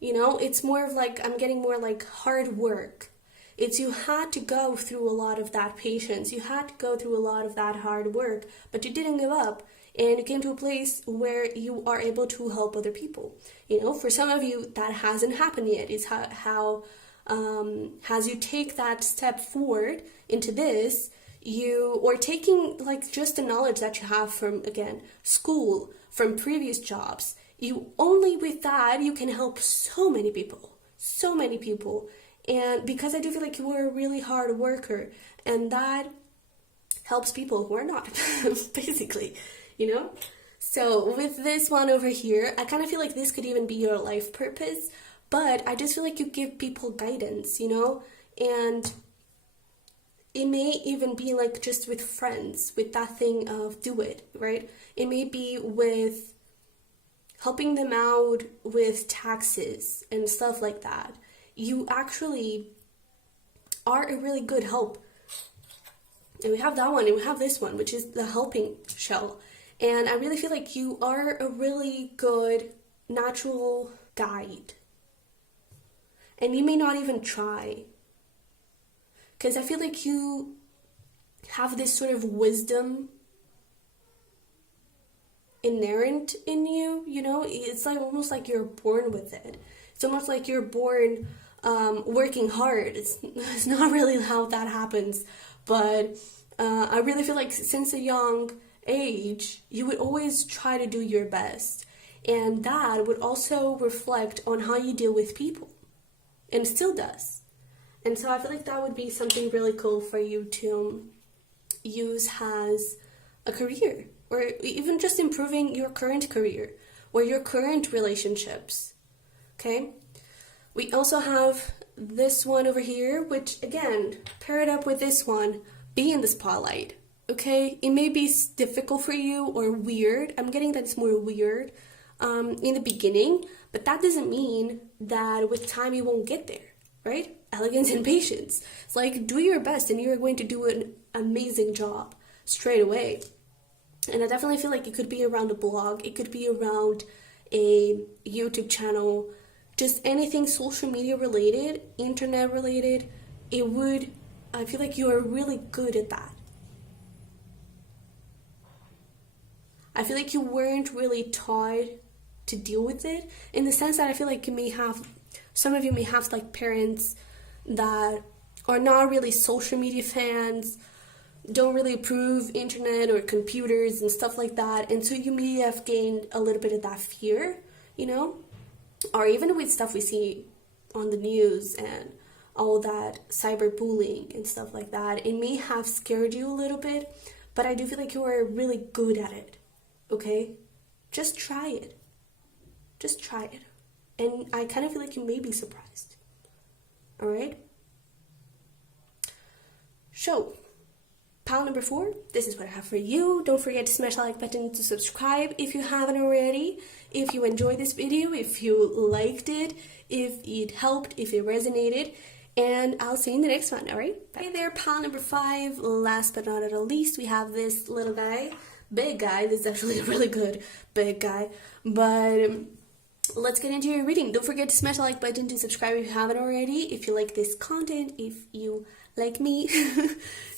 It's more of like, I'm getting more like hard work. It's you had to go through a lot of that patience. You had to go through a lot of that hard work, but you didn't give up. And you came to a place where you are able to help other people. For some of you, that hasn't happened yet. It's how as you take that step forward into this, or taking like just the knowledge that you have from, again, school, from previous jobs, only with that, you can help so many people. And because I do feel like you are a really hard worker, and that helps people who are not, basically, So with this one over here, I kind of feel like this could even be your life purpose, but I just feel like you give people guidance, and it may even be like just with friends, with that thing of do it, right? It may be with helping them out with taxes and stuff like that. You actually are a really good help. And we have that one, and we have this one, which is the helping shell. And I really feel like you are a really good natural guide. And you may not even try. Because I feel like you have this sort of wisdom inherent in you, It's like almost like you're born with it. It's almost like you're born working hard. It's not really how that happens. But I really feel like since a young age, you would always try to do your best. And that would also reflect on how you deal with people. And it still does. And so I feel like that would be something really cool for you to use as a career. Or even just improving your current career. Or your current relationships. Okay? We also have this one over here, which again, pair it up with this one. Be in the spotlight. Okay, it may be difficult for you or weird. I'm getting that it's more weird in the beginning, but that doesn't mean that with time you won't get there, right? Elegance and patience. It's like, do your best and you're going to do an amazing job straight away. And I definitely feel like it could be around a blog, it could be around a YouTube channel, just anything social media related, internet related. I feel like you are really good at that. I feel like you weren't really taught to deal with it, in the sense that I feel like some of you may have like parents that are not really social media fans, don't really approve internet or computers and stuff like that, and so you may have gained a little bit of that fear, or even with stuff we see on the news and all that cyberbullying and stuff like that, it may have scared you a little bit, but I do feel like you are really good at it. Okay? Just try it. Just try it. And I kind of feel like you may be surprised. Alright? So, pile number 4, this is what I have for you. Don't forget to smash the like button to subscribe if you haven't already. If you enjoyed this video, if you liked it, if it helped, if it resonated. And I'll see you in the next one, alright? Bye. Hey there, pile number 5. Last but not least, we have this little guy. Big guy. This is actually a really good big guy. But let's get into your reading. Don't forget to smash the like button to subscribe if you haven't already. If you like this content, if you like me,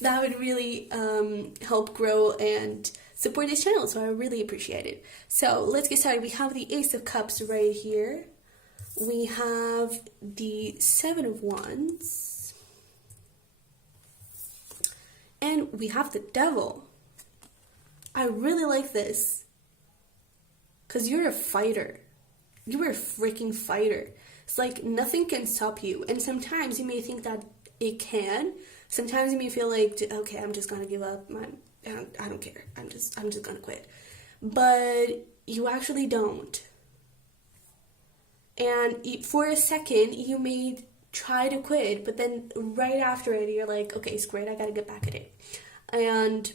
that would really help grow and support this channel. So I really appreciate it. So let's get started. We have the Ace of Cups right here. We have the 7 of Wands. And we have the Devil. I really like this. Because you're a fighter. You are a freaking fighter. It's like nothing can stop you. And sometimes you may think that it can. Sometimes you may feel like, okay, I'm just gonna give up. I don't care. I'm just gonna quit. But you actually don't. And for a second, you may try to quit, but then right after it, you're like, okay, it's great. I gotta get back at it. And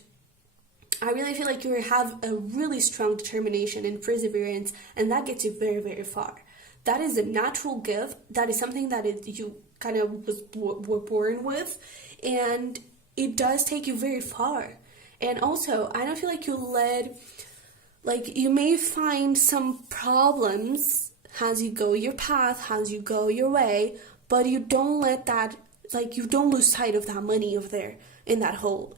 I really feel like you have a really strong determination and perseverance, and that gets you very, very far. That is a natural gift. That is something that you kind of were born with, and it does take you very far. And also, I don't feel like you may find some problems as you go your path, as you go your way, but you don't let that, you don't lose sight of that money over there in that hole,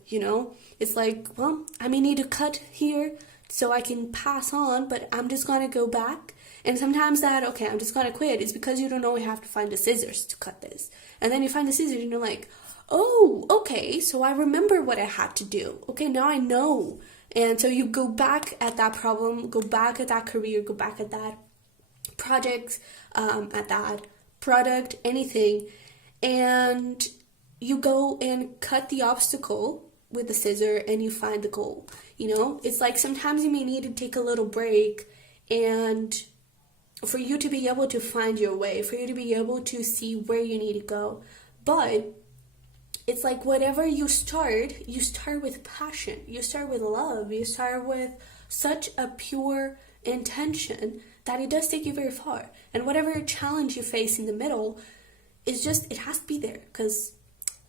It's like, well, I may need to cut here so I can pass on, but I'm just gonna go back. And sometimes okay, I'm just gonna quit, is because you don't know you have to find the scissors to cut this. And then you find the scissors and you're like, oh, okay, so I remember what I had to do. Okay, now I know. And so you go back at that problem, go back at that career, go back at that project, at that product, anything, and you go and cut the obstacle with the scissor and you find the goal. It's like sometimes you may need to take a little break and for you to be able to find your way, for you to be able to see where you need to go. But it's like whatever you start with passion, you start with love, you start with such a pure intention that it does take you very far. And whatever challenge you face in the middle, it has to be there, because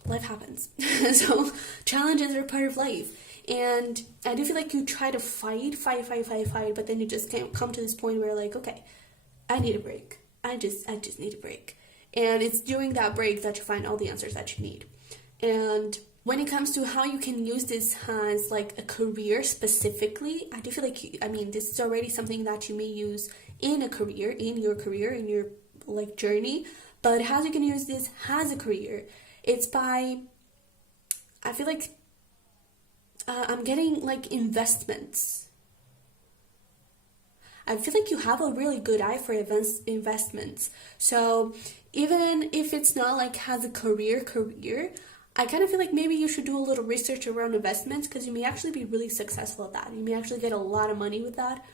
life happens. So challenges are part of life. And I do feel like you try to fight, but then you just can't come to this point where okay, I need a break. I just need a break. And it's during that break that you find all the answers that you need. And when it comes to how you can use this as a career specifically, I do feel like, this is already something that you may use in your journey. But how you can use this as a career, it's by, I feel like I'm getting investments. I feel like you have a really good eye for investments. So even if it's not as a career, I kind of feel like maybe you should do a little research around investments, because you may actually be really successful at that. You may actually get a lot of money with that.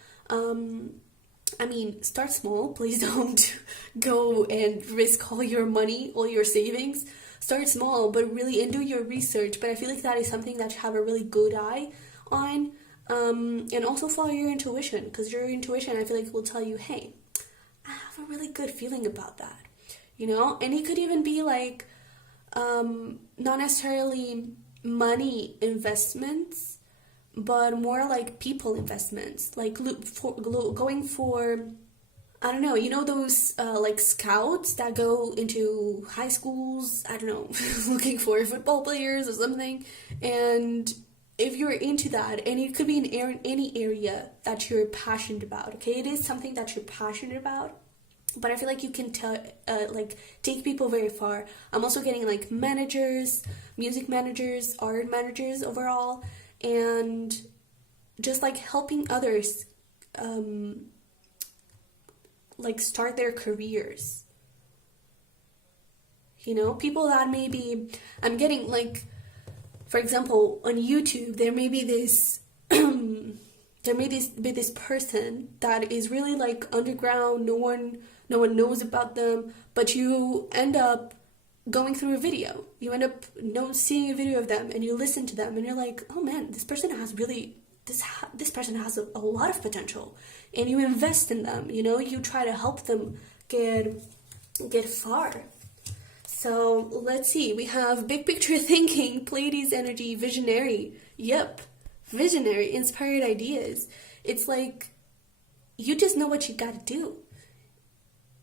Start small. Please don't go and risk all your money, all your savings. Start small, but really, and do your research. But I feel like that is something that you have a really good eye on. And also follow your intuition, because your intuition, I feel like, will tell you, hey, I have a really good feeling about that. And it could even be not necessarily money investments, but more people investments, going for, I don't know, those scouts that go into high schools, I don't know, looking for football players or something. And if you're into that, and it could be in any area that you're passionate about, okay, it is something that you're passionate about. But I feel like you can take people very far. I'm also getting managers, music managers, art managers overall, and just helping others start their careers. People that maybe, I'm getting for example, on YouTube, there may be this be this person that is really underground. No one knows about them, but you end up going through a video. You end up seeing a video of them, and you listen to them, and you're like, oh man, this person has this person has a lot of potential, and you invest in them. You try to help them get far. So let's see. We have big picture thinking, Pleiades energy, visionary. Yep. Visionary, inspired ideas. It's you just know what you gotta do.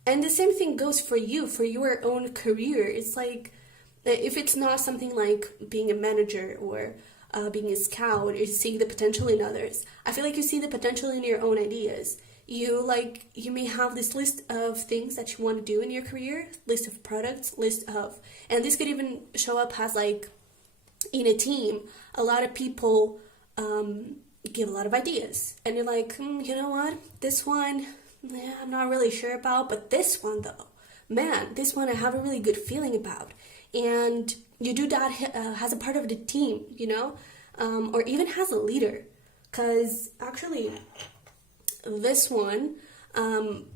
And the same thing goes for you, for your own career. It's if it's not something like being a manager or being a scout or seeing the potential in others, I feel like you see the potential in your own ideas. You may have this list of things that you want to do in your career, list of products, and this could even show up as in a team. A lot of people give a lot of ideas. And you're like, you know what? This one, I'm not really sure about, but this one though, man, this one I have a really good feeling about. And you do that as a part of the team, or even as a leader. Because actually, this one,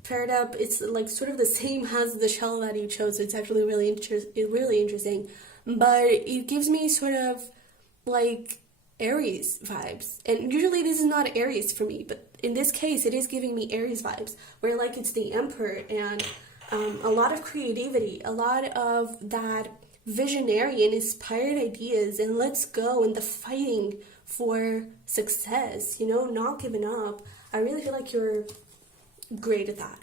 paired up, it's like sort of the same as the shell that you chose. It's actually really interesting. But it gives me sort of like Aries vibes. And usually this is not Aries for me, but in this case, it is giving me Aries vibes, where like it's the Emperor and a lot of creativity, a lot of that visionary and inspired ideas, and let's go, and the fighting for success, not giving up. I really feel like you're great at that.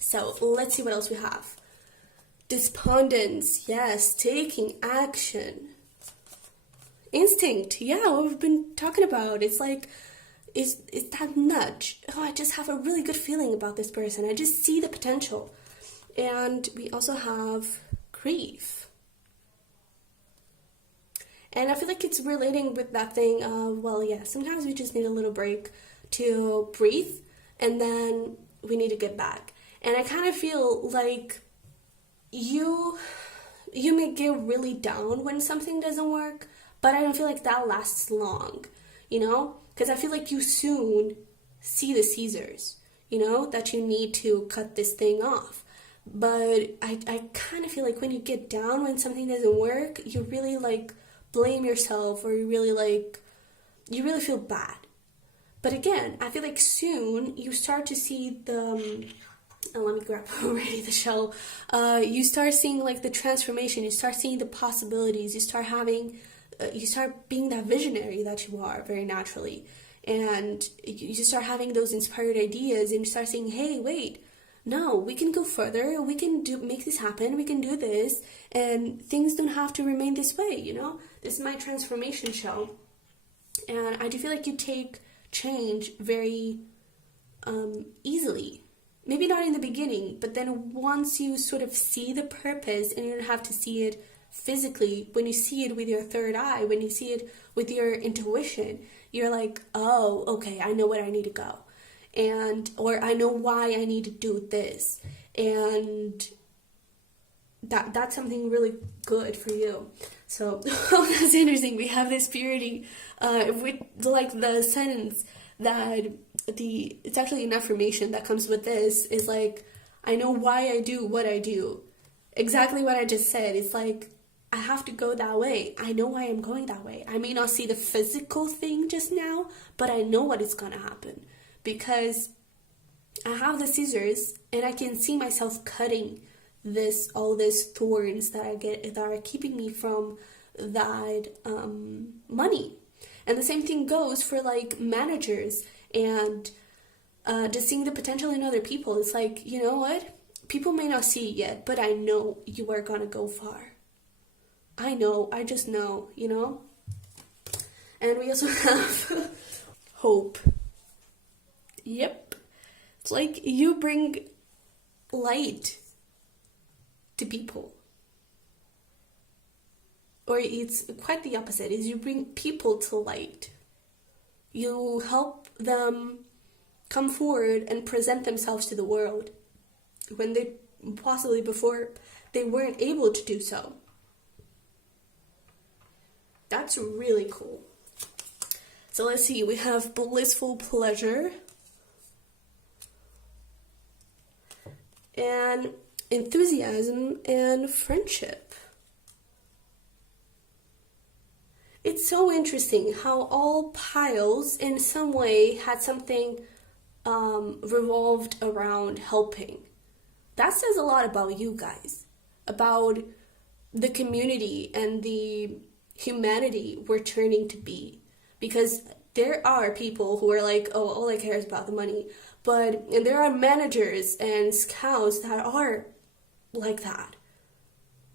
So let's see what else we have. Despondence, yes, taking action. Instinct, yeah, what we've been talking about. It's like, it's that nudge. Oh, I just have a really good feeling about this person. I just see the potential. And we also have grief. And I feel like it's relating with that thing of, sometimes we just need a little break to breathe, and then we need to get back. And I kind of feel like you may get really down when something doesn't work, but I don't feel like that lasts long, because I feel like you soon see the Caesars, that you need to cut this thing off. But I kind of feel like when you get down when something doesn't work, you really like blame yourself, or you really feel bad. But again, I feel like soon you start to see the let me grab already the shell. You start seeing like the transformation. You start seeing the possibilities. You start being that visionary that you are very naturally, and you start having those inspired ideas, and you start saying, hey, wait, no, we can go further, we can make this happen, we can do this, and things don't have to remain this way. This is my transformation show. And I do feel like you take change very easily. Maybe not in the beginning, but then once you sort of see the purpose, and you don't have to see it physically, when you see it with your third eye, when you see it with your intuition, you're like, oh, okay, I know where I need to go. Or I know why I need to do this. And that's something really good for you. So, that's interesting. We have this purity with like the sentence that it's actually an affirmation that comes with this is like, I know why I do what I do. Exactly what I just said. It's like, I have to go that way. I know why I'm going that way. I may not see the physical thing just now, but I know what is going to happen. Because I have the scissors, and I can see myself cutting all these thorns that are keeping me from that money. And the same thing goes for like managers and just seeing the potential in other people. It's like, you know what? People may not see it yet, but I know you are gonna go far. I just know, And we also have hope. Yep. It's like you bring light to people. Or it's quite the opposite, is you bring people to light. You help them come forward and present themselves to the world when they possibly before they weren't able to do so. That's really cool. So let's see, we have blissful pleasure and enthusiasm and friendship. It's so interesting how all piles in some way had something revolved around helping. That says a lot about you guys, about the community and the humanity we're turning to be. Because there are people who are like, oh, all I care is about the money. And there are managers and scouts that are like that.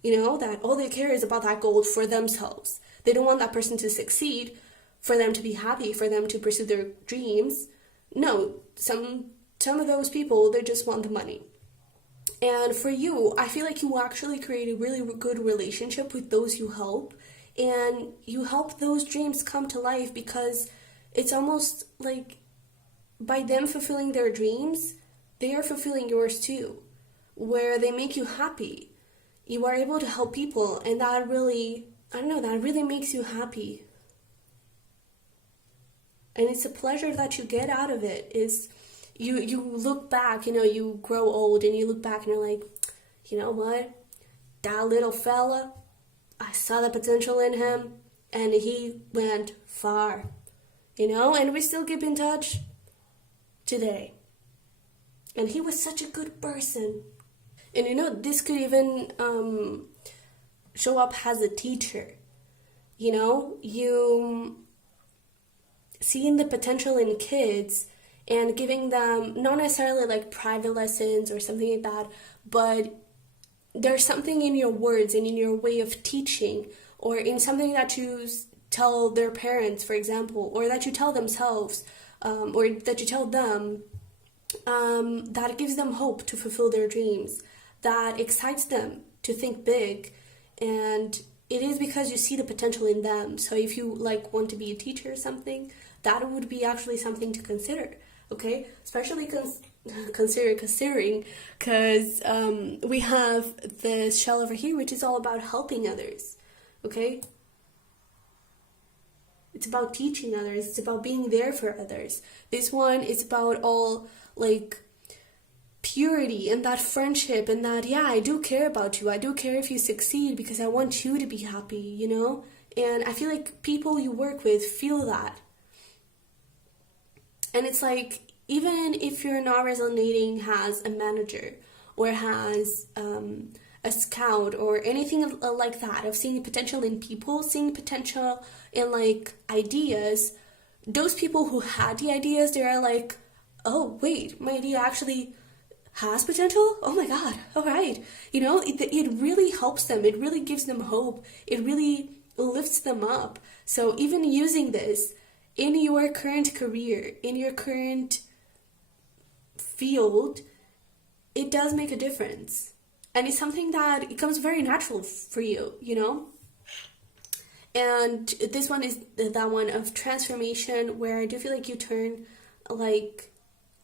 That all they care is about that gold for themselves. They don't want that person to succeed, for them to be happy, for them to pursue their dreams. No, some of those people, they just want the money. And for you, I feel like you actually create a really good relationship with those you help. And you help those dreams come to life because it's almost like by them fulfilling their dreams, they are fulfilling yours too, where they make you happy. You are able to help people, and that really, I don't know, that really makes you happy. And it's a pleasure that you get out of it. Is you look back, you grow old and you look back and you're like, you know what? That little fella, I saw the potential in him and he went far. And we still keep in touch today. And he was such a good person. And this could even show up as a teacher. You seeing the potential in kids and giving them not necessarily like private lessons or something like that, but there's something in your words and in your way of teaching, or in something that you tell their parents, for example, or that you tell themselves, or that you tell them, that gives them hope to fulfill their dreams, that excites them to think big. And it is because you see the potential in them. So if you want to be a teacher or something, that would be actually something to consider. Okay, especially considering because we have this shell over here, which is all about helping others. Okay, it's about teaching others. It's about being there for others. This one is about all purity and that friendship and that, yeah, I do care about you. I do care if you succeed because I want you to be happy, And I feel like people you work with feel that. And it's even if you're not resonating as a manager or has a scout or anything like that, of seeing potential in people, seeing potential in ideas, those people who had the ideas, they're like, oh, wait, my idea actually has potential? Oh my God, all right. It really helps them. It really gives them hope. It really lifts them up. So even using this in your current career, in your current field, it does make a difference. And it's something that it comes very natural for you, And this one is that one of transformation, where I do feel like you turn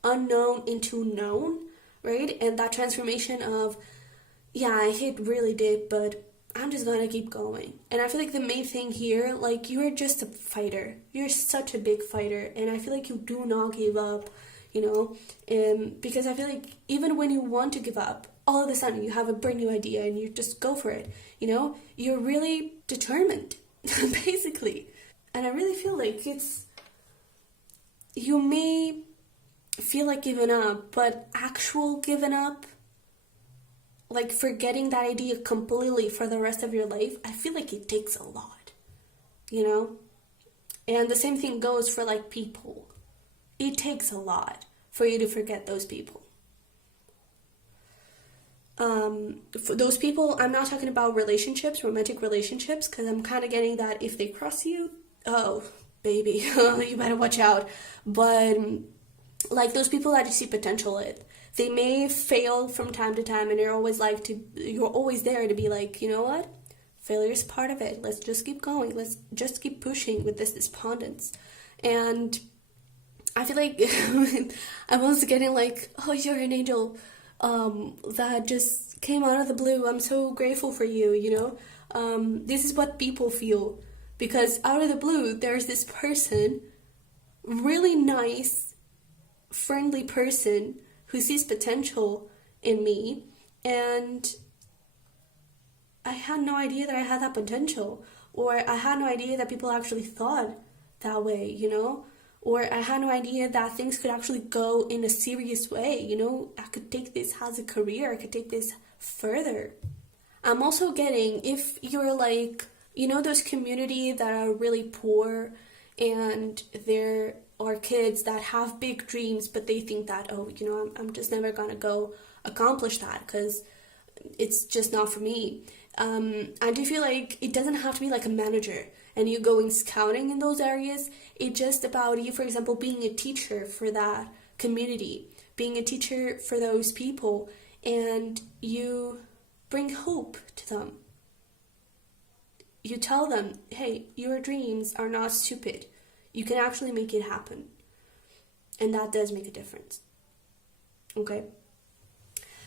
unknown into known, right? And that transformation of, yeah, I hit really deep, but I'm just gonna keep going. And I feel like the main thing here, you're just a fighter. You're such a big fighter, and I feel like you do not give up, because I feel like even when you want to give up, all of a sudden you have a brand new idea and you just go for it, You're really determined, basically. And I really feel like you may feel like giving up, but actual giving up, forgetting that idea completely for the rest of your life, I feel like it takes a lot, And the same thing goes for people. It takes a lot for you to forget those people. For those people, I'm not talking about relationships, romantic relationships, because I'm kind of getting that if they cross you, oh, baby, you better watch out. But those people that you see potential in, they may fail from time to time, and you're always there to be you know what? Failure is part of it. Let's just keep going. Let's just keep pushing with this despondence. And I feel like I'm also getting oh, you're an angel. That just came out of the blue. I'm so grateful for you, This is what people feel. Because out of the blue, there's this person, really nice, friendly person, who sees potential in me, and I had no idea that I had that potential, or I had no idea that people actually thought that way, or I had no idea that things could actually go in a serious way, I could take this as a career, I could take this further. I'm also getting, if you're those community that are really poor, and they're or kids that have big dreams, but they think that, oh, I'm just never gonna go accomplish that because it's just not for me. I do feel like it doesn't have to be a manager and you going scouting in those areas. It's just about you, for example, being a teacher for that community, being a teacher for those people, and you bring hope to them. You tell them, hey, your dreams are not stupid. You can actually make it happen. And that does make a difference. Okay?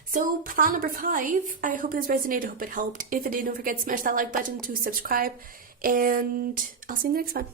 So, plan number 5, I hope this resonated, I hope it helped. If it did, don't forget to smash that like button to subscribe, and I'll see you in the next one.